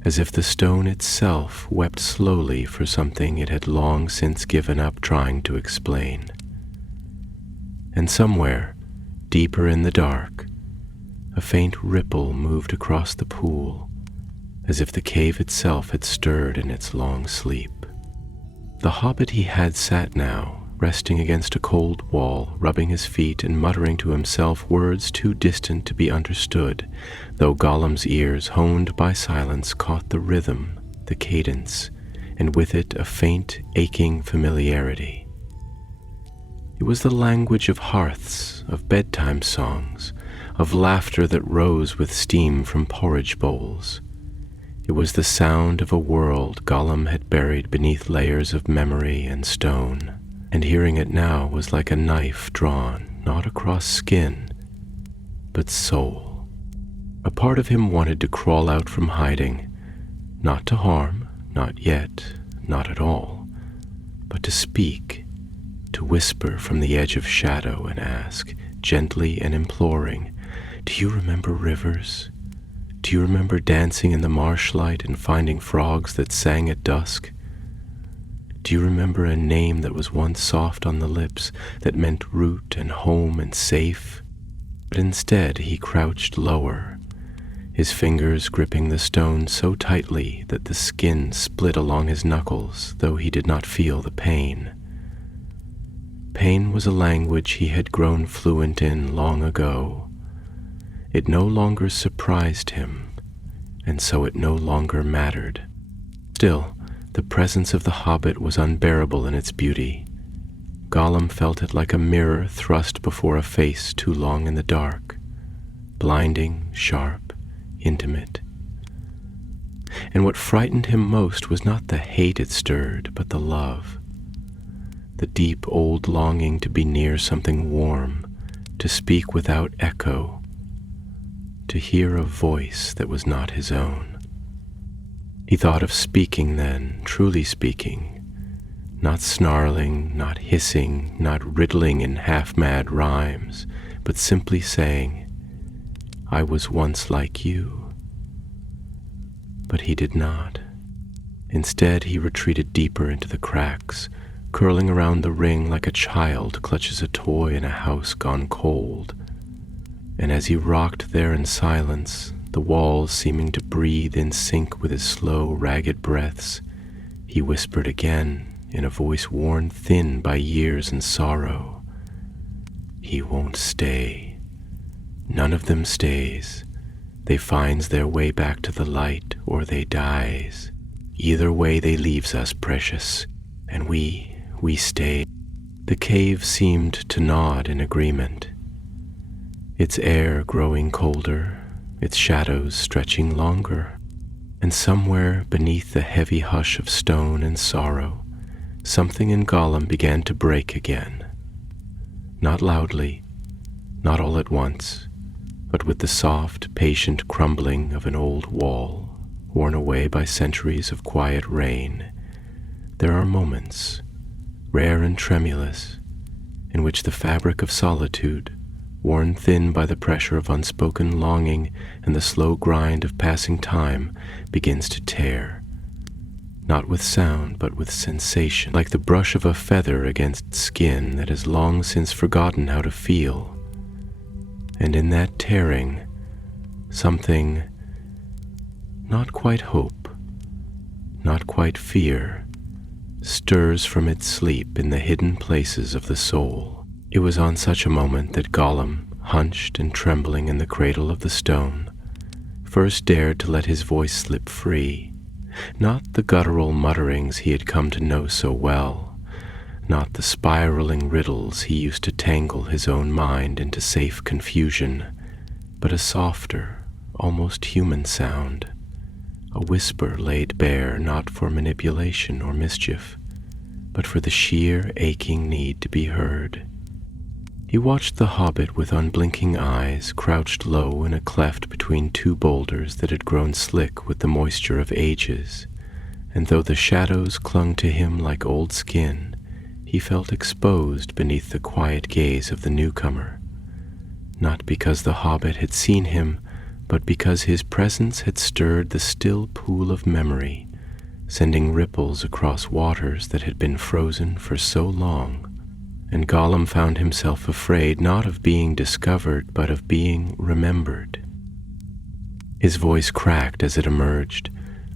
as if the stone itself wept slowly for something it had long since given up trying to explain. And somewhere, deeper in the dark, a faint ripple moved across the pool, as if the cave itself had stirred in its long sleep. The hobbit he had sat now, resting against a cold wall, rubbing his feet and muttering to himself words too distant to be understood, though Gollum's ears, honed by silence, caught the rhythm, the cadence, and with it a faint, aching familiarity. It was the language of hearths, of bedtime songs, of laughter that rose with steam from porridge bowls. It was the sound of a world Gollum had buried beneath layers of memory and stone, and hearing it now was like a knife drawn, not across skin, but soul. A part of him wanted to crawl out from hiding, not to harm, not yet, not at all, but to speak, to whisper from the edge of shadow and ask, gently and imploring, "Do you remember rivers? Do you remember dancing in the marsh light and finding frogs that sang at dusk? Do you remember a name that was once soft on the lips, that meant root and home and safe?" But instead he crouched lower, his fingers gripping the stone so tightly that the skin split along his knuckles, though he did not feel the pain. Pain was a language he had grown fluent in long ago. It no longer surprised him, and so it no longer mattered. Still, the presence of the hobbit was unbearable in its beauty. Gollum felt it like a mirror thrust before a face too long in the dark, blinding, sharp, intimate. And what frightened him most was not the hate it stirred, but the love. The deep old longing to be near something warm, to speak without echo, to hear a voice that was not his own. He thought of speaking then, truly speaking, not snarling, not hissing, not riddling in half-mad rhymes, but simply saying, "I was once like you." But he did not. Instead, he retreated deeper into the cracks, curling around the ring like a child clutches a toy in a house gone cold. And as he rocked there in silence, the walls seeming to breathe in sync with his slow, ragged breaths, he whispered again in a voice worn thin by years and sorrow, "He won't stay. None of them stays. They finds their way back to the light, or they dies. Either way they leaves us, precious, and we stay." The cave seemed to nod in agreement, its air growing colder, its shadows stretching longer, and somewhere beneath the heavy hush of stone and sorrow, something in Gollum began to break again. Not loudly, not all at once, but with the soft, patient crumbling of an old wall, worn away by centuries of quiet rain. There are moments, rare and tremulous, in which the fabric of solitude, worn thin by the pressure of unspoken longing and the slow grind of passing time, begins to tear, not with sound but with sensation, like the brush of a feather against skin that has long since forgotten how to feel. And in that tearing, something, not quite hope, not quite fear, stirs from its sleep in the hidden places of the soul. It was on such a moment that Gollum, hunched and trembling in the cradle of the stone, first dared to let his voice slip free, not the guttural mutterings he had come to know so well, not the spiraling riddles he used to tangle his own mind into safe confusion, but a softer, almost human sound, a whisper laid bare not for manipulation or mischief, but for the sheer aching need to be heard. He watched the hobbit with unblinking eyes, crouched low in a cleft between two boulders that had grown slick with the moisture of ages, and though the shadows clung to him like old skin, he felt exposed beneath the quiet gaze of the newcomer, not because the hobbit had seen him, but because his presence had stirred the still pool of memory, sending ripples across waters that had been frozen for so long. And Gollum found himself afraid not of being discovered, but of being remembered. His voice cracked as it emerged,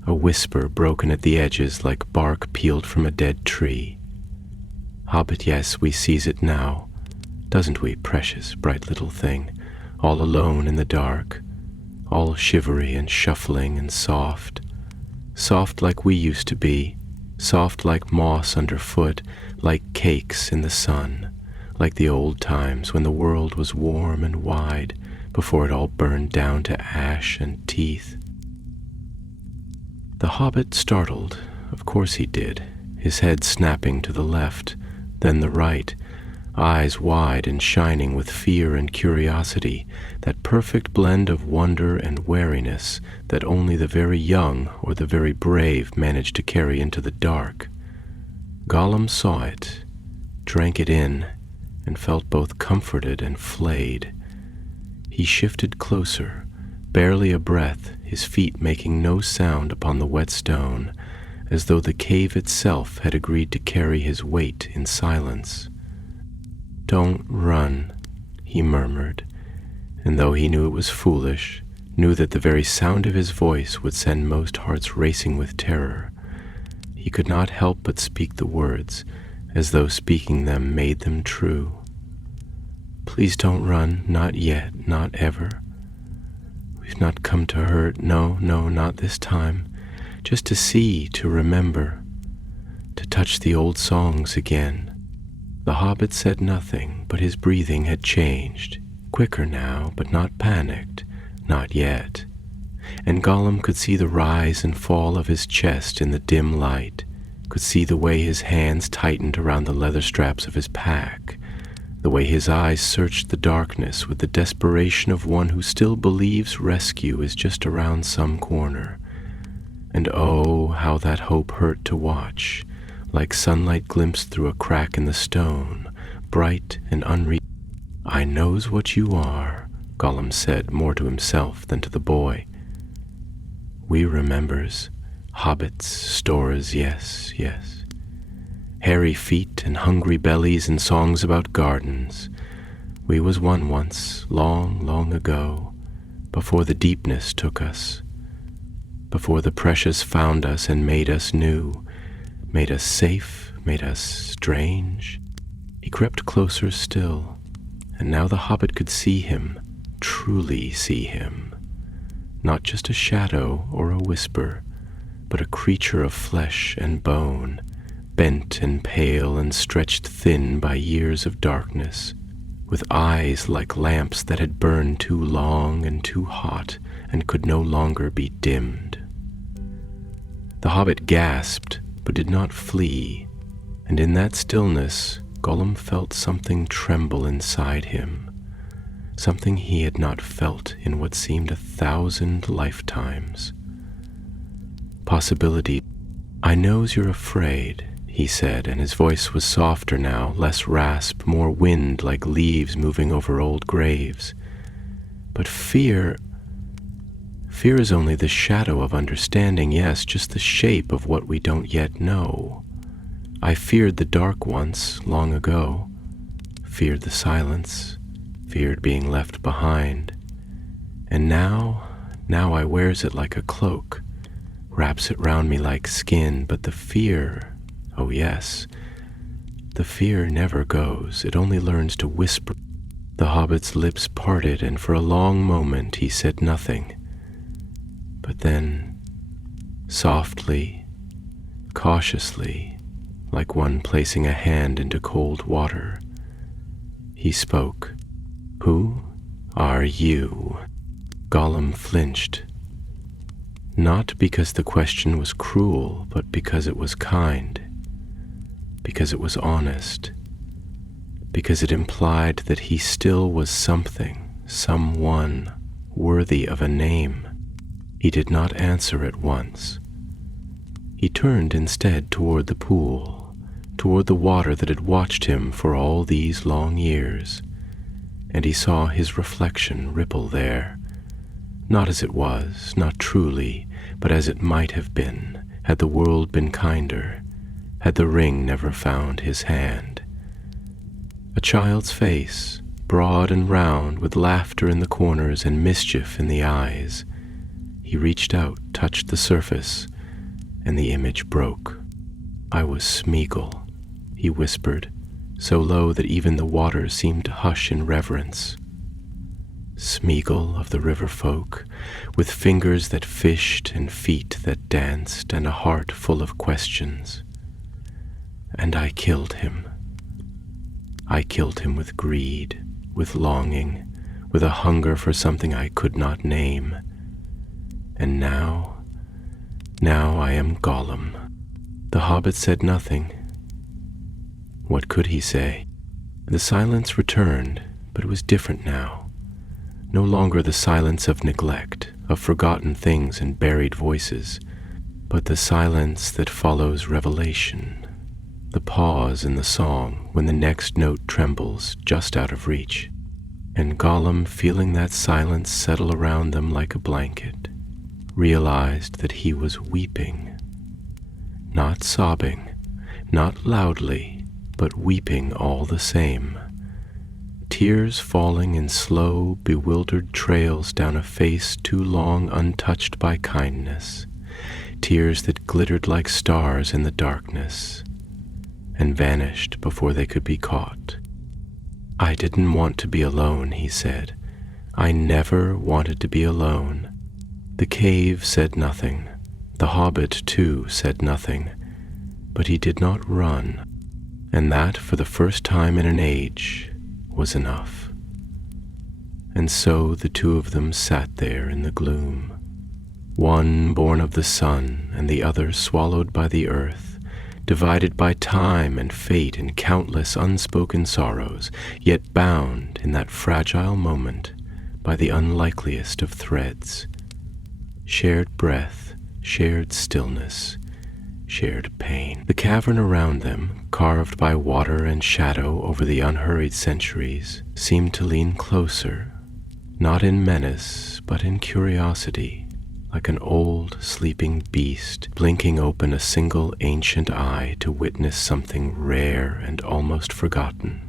a whisper broken at the edges like bark peeled from a dead tree. "Hobbit, yes, we sees it now. Doesn't we, precious, bright little thing, all alone in the dark, all shivery and shuffling and soft, soft like we used to be, soft like moss underfoot, like cakes in the sun, like the old times when the world was warm and wide before it all burned down to ash and teeth." The hobbit startled. Of course he did, his head snapping to the left, then the right, eyes wide and shining with fear and curiosity, that perfect blend of wonder and wariness that only the very young or the very brave manage to carry into the dark. Gollum saw it, drank it in, and felt both comforted and flayed. He shifted closer, barely a breath, his feet making no sound upon the wet stone, as though the cave itself had agreed to carry his weight in silence. "Don't run," he murmured, and though he knew it was foolish, knew that the very sound of his voice would send most hearts racing with terror, he could not help but speak the words, as though speaking them made them true. "Please don't run, not yet, not ever. We've not come to hurt, no, not this time, just to see, to remember, to touch the old songs again." The hobbit said nothing, but his breathing had changed, quicker now, but not panicked, not yet. And Gollum could see the rise and fall of his chest in the dim light, could see the way his hands tightened around the leather straps of his pack, the way his eyes searched the darkness with the desperation of one who still believes rescue is just around some corner. And oh, how that hope hurt to watch, like sunlight glimpsed through a crack in the stone, bright and unreal. "I knows what you are," Gollum said more to himself than to the boy. "We remembers. Hobbits, Stoors, yes. hairy feet and hungry bellies and songs about gardens. We was one once, long, long ago, before the deepness took us, before the precious found us and made us new, made us safe, made us strange. He crept closer still, and now the hobbit could see him, truly see him. Not just a shadow or a whisper, but a creature of flesh and bone, bent and pale and stretched thin by years of darkness, with eyes like lamps that had burned too long and too hot and could no longer be dimmed. The hobbit gasped, but did not flee, and in that stillness Gollum felt something tremble inside him, something he had not felt in what seemed 1,000 lifetimes. Possibility. "I knows you're afraid," he said, and his voice was softer now, less rasp, more wind like leaves moving over old graves. "But fear is only the shadow of understanding, yes, just the shape of what we don't yet know. I feared the dark once, long ago, feared the silence, feared being left behind. And now I wears it like a cloak, wraps it round me like skin, but the fear, oh yes, the fear never goes, it only learns to whisper." The hobbit's lips parted, and for a long moment he said nothing. But then, softly, cautiously, like one placing a hand into cold water, he spoke. "Who are you?" Gollum flinched, not because the question was cruel, but because it was kind, because it was honest, because it implied that he still was something, someone worthy of a name. He did not answer at once. He turned instead toward the pool, toward the water that had watched him for all these long years, and he saw his reflection ripple there, not as it was, not truly, but as it might have been, had the world been kinder, had the ring never found his hand. A child's face, broad and round, with laughter in the corners and mischief in the eyes. He reached out, touched the surface, and the image broke. "I was Smeagol," he whispered, so low that even the water seemed to hush in reverence. Smeagol of the river folk, with fingers that fished and feet that danced and a heart full of questions. And I killed him. I killed him with greed, with longing, with a hunger for something I could not name. And now I am Gollum. The hobbit said nothing. What could he say? The silence returned, but it was different now. No longer the silence of neglect, of forgotten things and buried voices, but the silence that follows revelation, the pause in the song when the next note trembles just out of reach. And Gollum, feeling that silence settle around them like a blanket, realized that he was weeping. Not sobbing, not loudly, but weeping all the same. Tears falling in slow, bewildered trails down a face too long untouched by kindness. Tears that glittered like stars in the darkness and vanished before they could be caught. "I didn't want to be alone," he said. "I never wanted to be alone." The cave said nothing. The hobbit, too, said nothing. But he did not run, and that, for the first time in an age, was enough. And so the two of them sat there in the gloom, one born of the sun and the other swallowed by the earth, divided by time and fate and countless unspoken sorrows, yet bound in that fragile moment by the unlikeliest of threads. Shared breath, shared stillness, shared pain. The cavern around them, carved by water and shadow over the unhurried centuries, seemed to lean closer, not in menace, but in curiosity, like an old, sleeping beast, blinking open a single ancient eye to witness something rare and almost forgotten.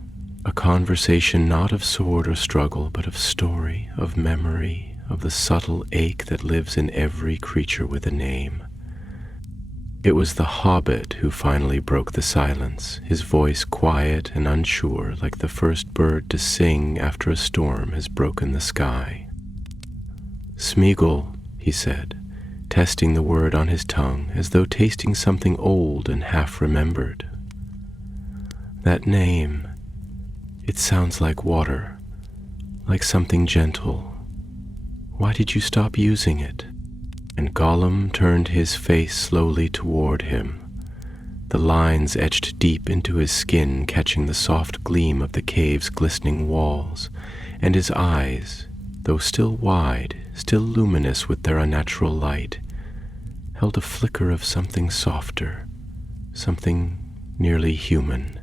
A conversation not of sword or struggle, but of story, of memory, of the subtle ache that lives in every creature with a name. It was the Hobbit who finally broke the silence, his voice quiet and unsure, like the first bird to sing after a storm has broken the sky. "Smeagol," he said, testing the word on his tongue as though tasting something old and half-remembered. "That name, it sounds like water, like something gentle. Why did you stop using it?" And Gollum turned his face slowly toward him, the lines etched deep into his skin catching the soft gleam of the cave's glistening walls, and his eyes, though still wide, still luminous with their unnatural light, held a flicker of something softer, something nearly human.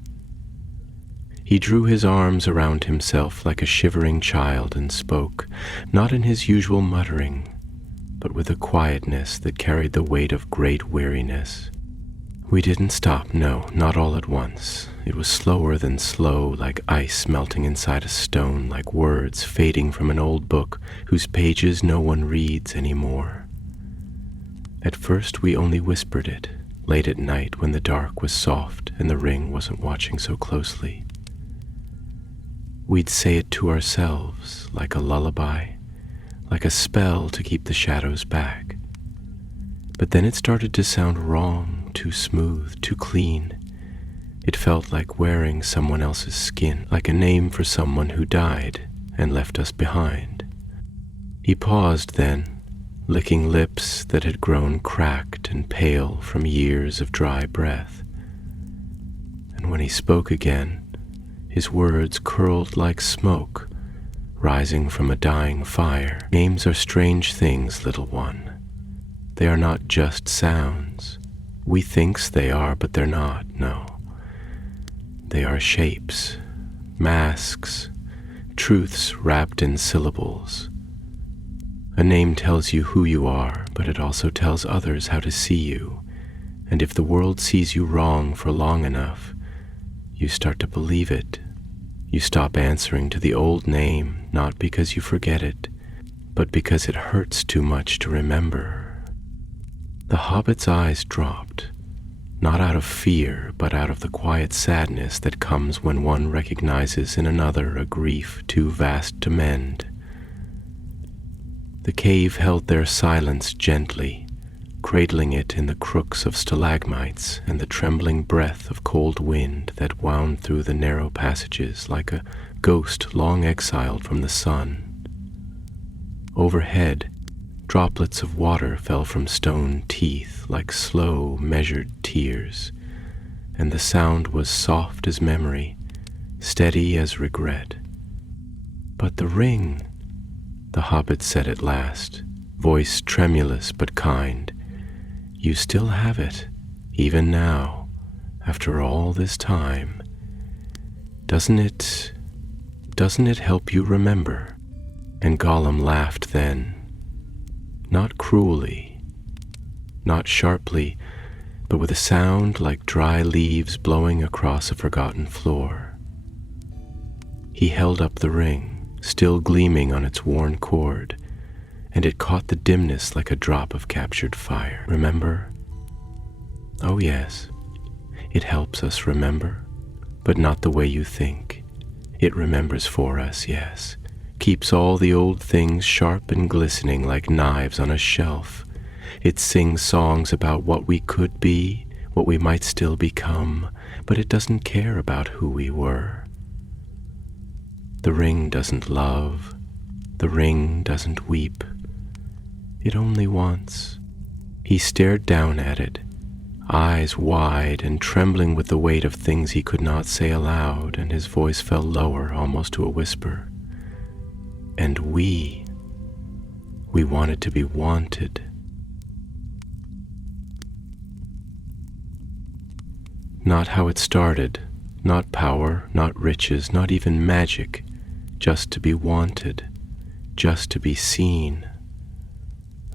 He drew his arms around himself like a shivering child and spoke, not in his usual muttering, but with a quietness that carried the weight of great weariness. "We didn't stop, no, not all at once. It was slower than slow, like ice melting inside a stone, like words fading from an old book whose pages no one reads anymore. At first we only whispered it, late at night when the dark was soft and the ring wasn't watching so closely. We'd say it to ourselves, like a lullaby, like a spell to keep the shadows back. But then it started to sound wrong, too smooth, too clean. It felt like wearing someone else's skin, like a name for someone who died and left us behind." He paused then, licking lips that had grown cracked and pale from years of dry breath. And when he spoke again, his words curled like smoke, rising from a dying fire. "Names are strange things, little one. They are not just sounds. We thinks they are, but they're not, no. They are shapes, masks, truths wrapped in syllables. A name tells you who you are, but it also tells others how to see you. And if the world sees you wrong for long enough, you start to believe it. You stop answering to the old name, not because you forget it, but because it hurts too much to remember." The Hobbit's eyes dropped, not out of fear, but out of the quiet sadness that comes when one recognizes in another a grief too vast to mend. The cave held their silence gently, cradling it in the crooks of stalagmites and the trembling breath of cold wind that wound through the narrow passages like a ghost long exiled from the sun. Overhead, droplets of water fell from stone teeth like slow, measured tears, and the sound was soft as memory, steady as regret. "But the ring," the Hobbit said at last, voice tremulous but kind. "You still have it, even now, after all this time. Doesn't it help you remember?" And Gollum laughed then, not cruelly, not sharply, but with a sound like dry leaves blowing across a forgotten floor. He held up the ring, still gleaming on its worn cord, and it caught the dimness like a drop of captured fire. "Remember? Oh yes, it helps us remember, but not the way you think. It remembers for us, yes. Keeps all the old things sharp and glistening like knives on a shelf. It sings songs about what we could be, what we might still become, but it doesn't care about who we were. The ring doesn't love. The ring doesn't weep. It only wants." He stared down at it, eyes wide and trembling with the weight of things he could not say aloud, and his voice fell lower, almost to a whisper. "And we wanted to be wanted." Not how it started, not power, not riches, not even magic, just to be wanted, just to be seen.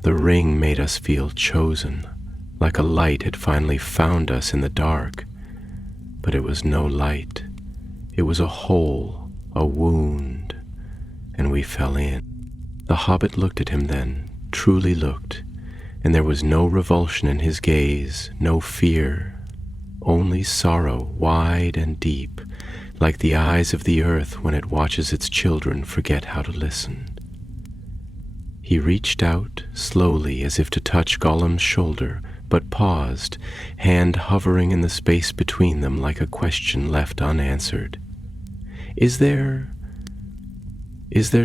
The ring made us feel chosen, like a light had finally found us in the dark. But it was no light. It was a hole, a wound, and we fell in. The hobbit looked at him then, truly looked, and there was no revulsion in his gaze, no fear, only sorrow wide and deep, like the eyes of the earth when it watches its children forget how to listen. He reached out slowly as if to touch Gollum's shoulder, but paused, hand hovering in the space between them like a question left unanswered. Is there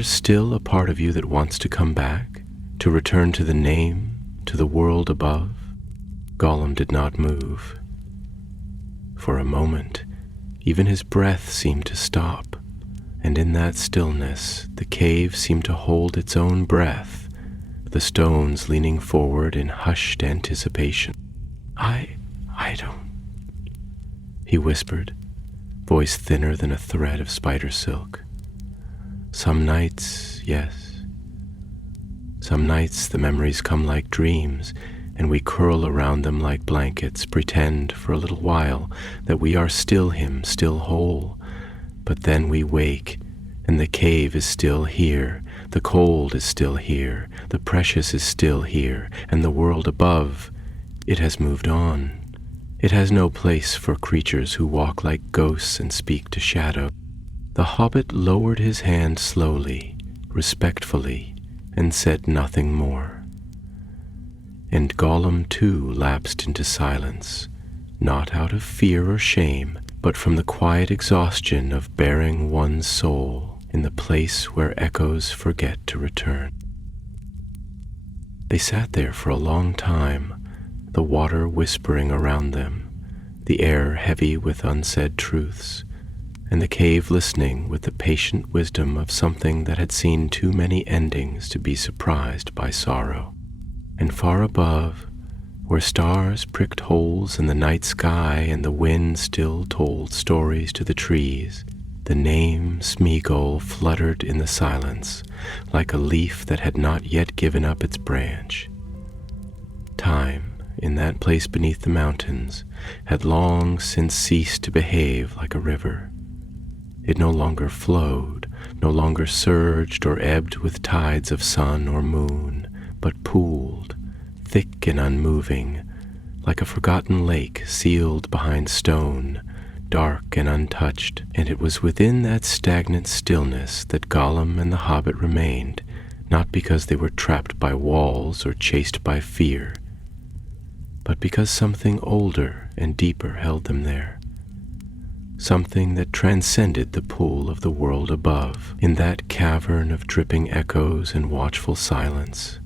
still a part of you that wants to come back, to return to the name, to the world above? Gollum did not move. For a moment, even his breath seemed to stop, and in that stillness, the cave seemed to hold its own breath, the stones leaning forward in hushed anticipation. I don't, he whispered, voice thinner than a thread of spider silk. Some nights, yes. Some nights the memories come like dreams, and we curl around them like blankets, pretend for a little while that we are still him, still whole. But then we wake, and the cave is still here, the cold is still here, the precious is still here, and the world above, it has moved on. It has no place for creatures who walk like ghosts and speak to shadow. The hobbit lowered his hand slowly, respectfully, and said nothing more. And Gollum too lapsed into silence, not out of fear or shame, but from the quiet exhaustion of bearing one's soul in the place where echoes forget to return. They sat there for a long time, the water whispering around them, the air heavy with unsaid truths, and the cave listening with the patient wisdom of something that had seen too many endings to be surprised by sorrow. And far above, where stars pricked holes in the night sky and the wind still told stories to the trees, the name Smeagol fluttered in the silence like a leaf that had not yet given up its branch. Time, in that place beneath the mountains, had long since ceased to behave like a river. It no longer flowed, no longer surged or ebbed with tides of sun or moon, but pooled, thick and unmoving, like a forgotten lake sealed behind stone, dark and untouched. And it was within that stagnant stillness that Gollum and the hobbit remained, not because they were trapped by walls or chased by fear, but because something older and deeper held them there. Something that transcended the pool of the world above. In that cavern of dripping echoes and watchful silence,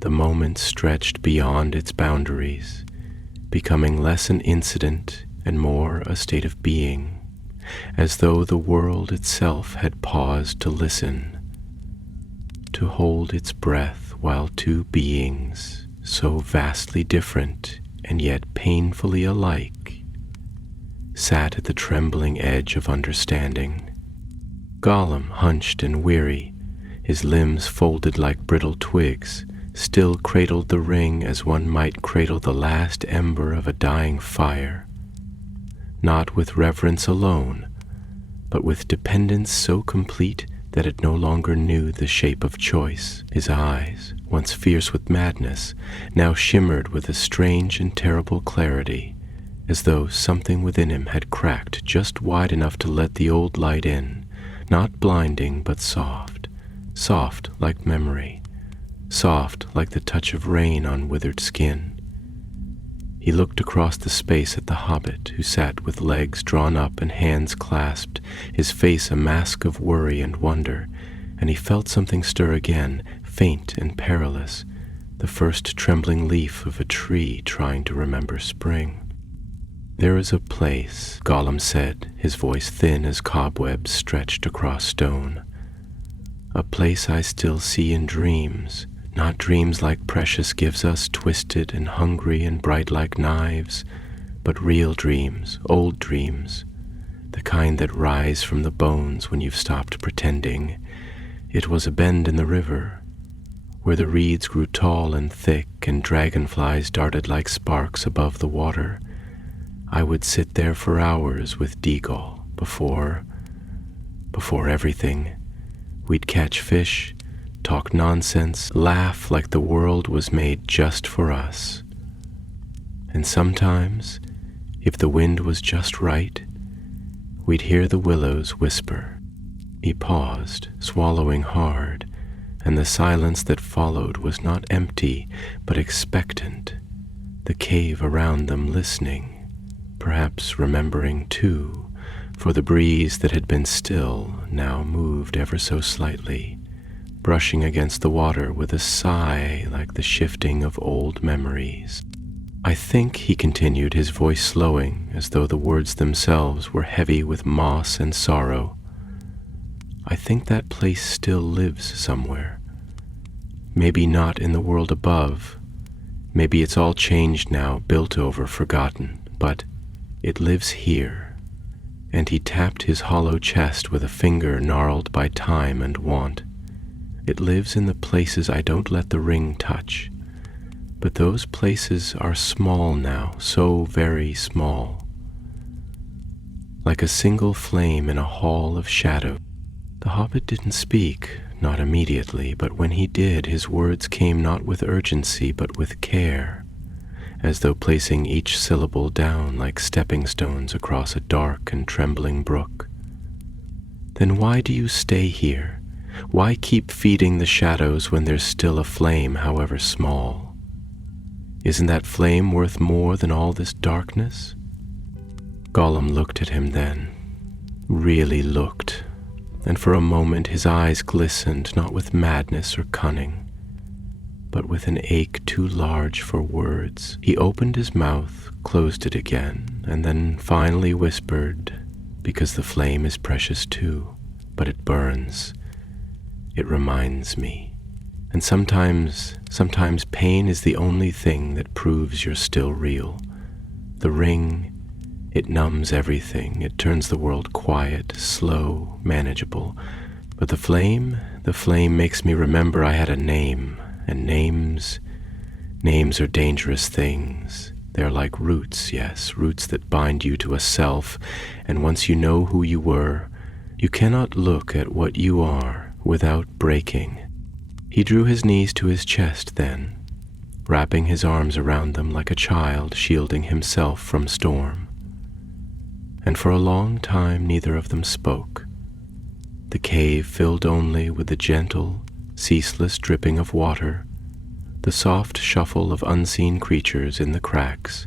the moment stretched beyond its boundaries, becoming less an incident and more a state of being, as though the world itself had paused to listen, to hold its breath while two beings, so vastly different and yet painfully alike, sat at the trembling edge of understanding. Gollum, hunched and weary, his limbs folded like brittle twigs, still cradled the ring as one might cradle the last ember of a dying fire, not with reverence alone, but with dependence so complete that it no longer knew the shape of choice. His eyes, once fierce with madness, now shimmered with a strange and terrible clarity, as though something within him had cracked just wide enough to let the old light in, not blinding but soft, soft like memory, soft like the touch of rain on withered skin. He looked across the space at the hobbit, who sat with legs drawn up and hands clasped, his face a mask of worry and wonder, and he felt something stir again, faint and perilous, the first trembling leaf of a tree trying to remember spring. "There is a place," Gollum said, his voice thin as cobwebs stretched across stone. "A place I still see in dreams, not dreams like precious gives us, twisted and hungry and bright like knives, but real dreams, old dreams, the kind that rise from the bones when you've stopped pretending. It was a bend in the river, where the reeds grew tall and thick and dragonflies darted like sparks above the water, I would sit there for hours with Deagle before everything. We'd catch fish, talk nonsense, laugh like the world was made just for us. And sometimes, if the wind was just right, we'd hear the willows whisper. He paused, swallowing hard, and the silence that followed was not empty, but expectant, the cave around them listening, perhaps remembering too, for the breeze that had been still now moved ever so slightly, brushing against the water with a sigh like the shifting of old memories. I think, he continued, his voice slowing as though the words themselves were heavy with moss and sorrow, I think that place still lives somewhere. Maybe not in the world above. Maybe it's all changed now, built over, forgotten, but it lives here. And he tapped his hollow chest with a finger gnarled by time and want. It lives in the places I don't let the ring touch. But those places are small now, so very small. Like a single flame in a hall of shadow. The hobbit didn't speak, not immediately, but when he did, his words came not with urgency, but with care, as though placing each syllable down like stepping stones across a dark and trembling brook. Then why do you stay here? Why keep feeding the shadows when there's still a flame, however small? Isn't that flame worth more than all this darkness? Gollum looked at him then, really looked, and for a moment his eyes glistened not with madness or cunning, but with an ache too large for words. He opened his mouth, closed it again, and then finally whispered, because the flame is precious too, but it burns. It reminds me. And sometimes pain is the only thing that proves you're still real. The ring, it numbs everything. It turns the world quiet, slow, manageable. But the flame makes me remember I had a name, and names are dangerous things. They're like roots, yes, roots that bind you to a self, and once you know who you were, you cannot look at what you are without breaking. He drew his knees to his chest then, wrapping his arms around them like a child shielding himself from storm. And for a long time neither of them spoke. The cave filled only with the gentle, ceaseless dripping of water, the soft shuffle of unseen creatures in the cracks,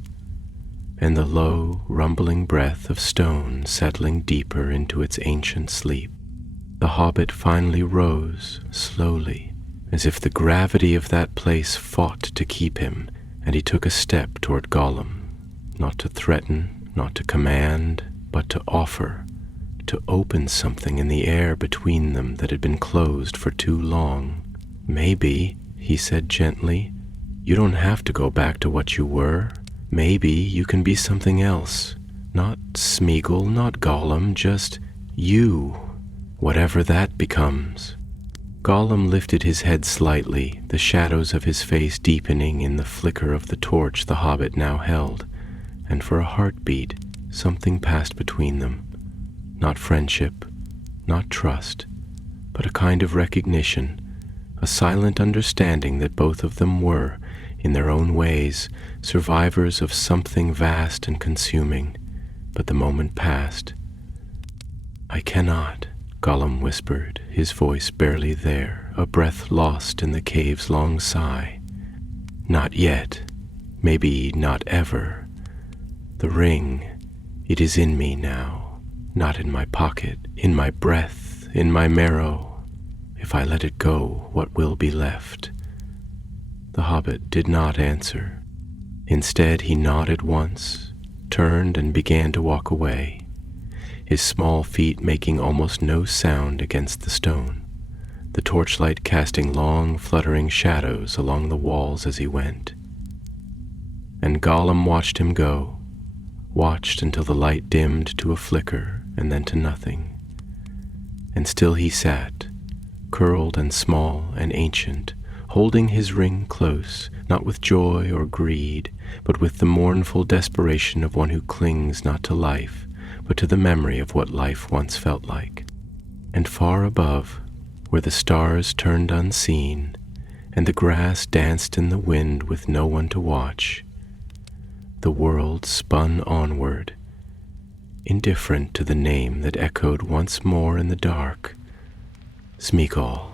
and the low, rumbling breath of stone settling deeper into its ancient sleep. The hobbit finally rose, slowly, as if the gravity of that place fought to keep him, and he took a step toward Gollum, not to threaten, not to command, but to offer, to open something in the air between them that had been closed for too long. Maybe, he said gently, you don't have to go back to what you were. Maybe you can be something else. Not Smeagol, not Gollum, just you, whatever that becomes. Gollum lifted his head slightly, the shadows of his face deepening in the flicker of the torch the hobbit now held, and for a heartbeat, something passed between them. Not friendship, not trust, but a kind of recognition, a silent understanding that both of them were, in their own ways, survivors of something vast and consuming. But the moment passed. I cannot, Gollum whispered, his voice barely there, a breath lost in the cave's long sigh. Not yet, maybe not ever. The ring, it is in me now, not in my pocket, in my breath, in my marrow. If I let it go, what will be left? The hobbit did not answer. Instead, he nodded once, turned and began to walk away, his small feet making almost no sound against the stone, the torchlight casting long, fluttering shadows along the walls as he went. And Gollum watched him go, watched until the light dimmed to a flicker and then to nothing. And still he sat, curled and small and ancient, holding his ring close, not with joy or greed, but with the mournful desperation of one who clings not to life, but to the memory of what life once felt like. And far above, where the stars turned unseen, and the grass danced in the wind with no one to watch, the world spun onward, indifferent to the name that echoed once more in the dark, Smeagol.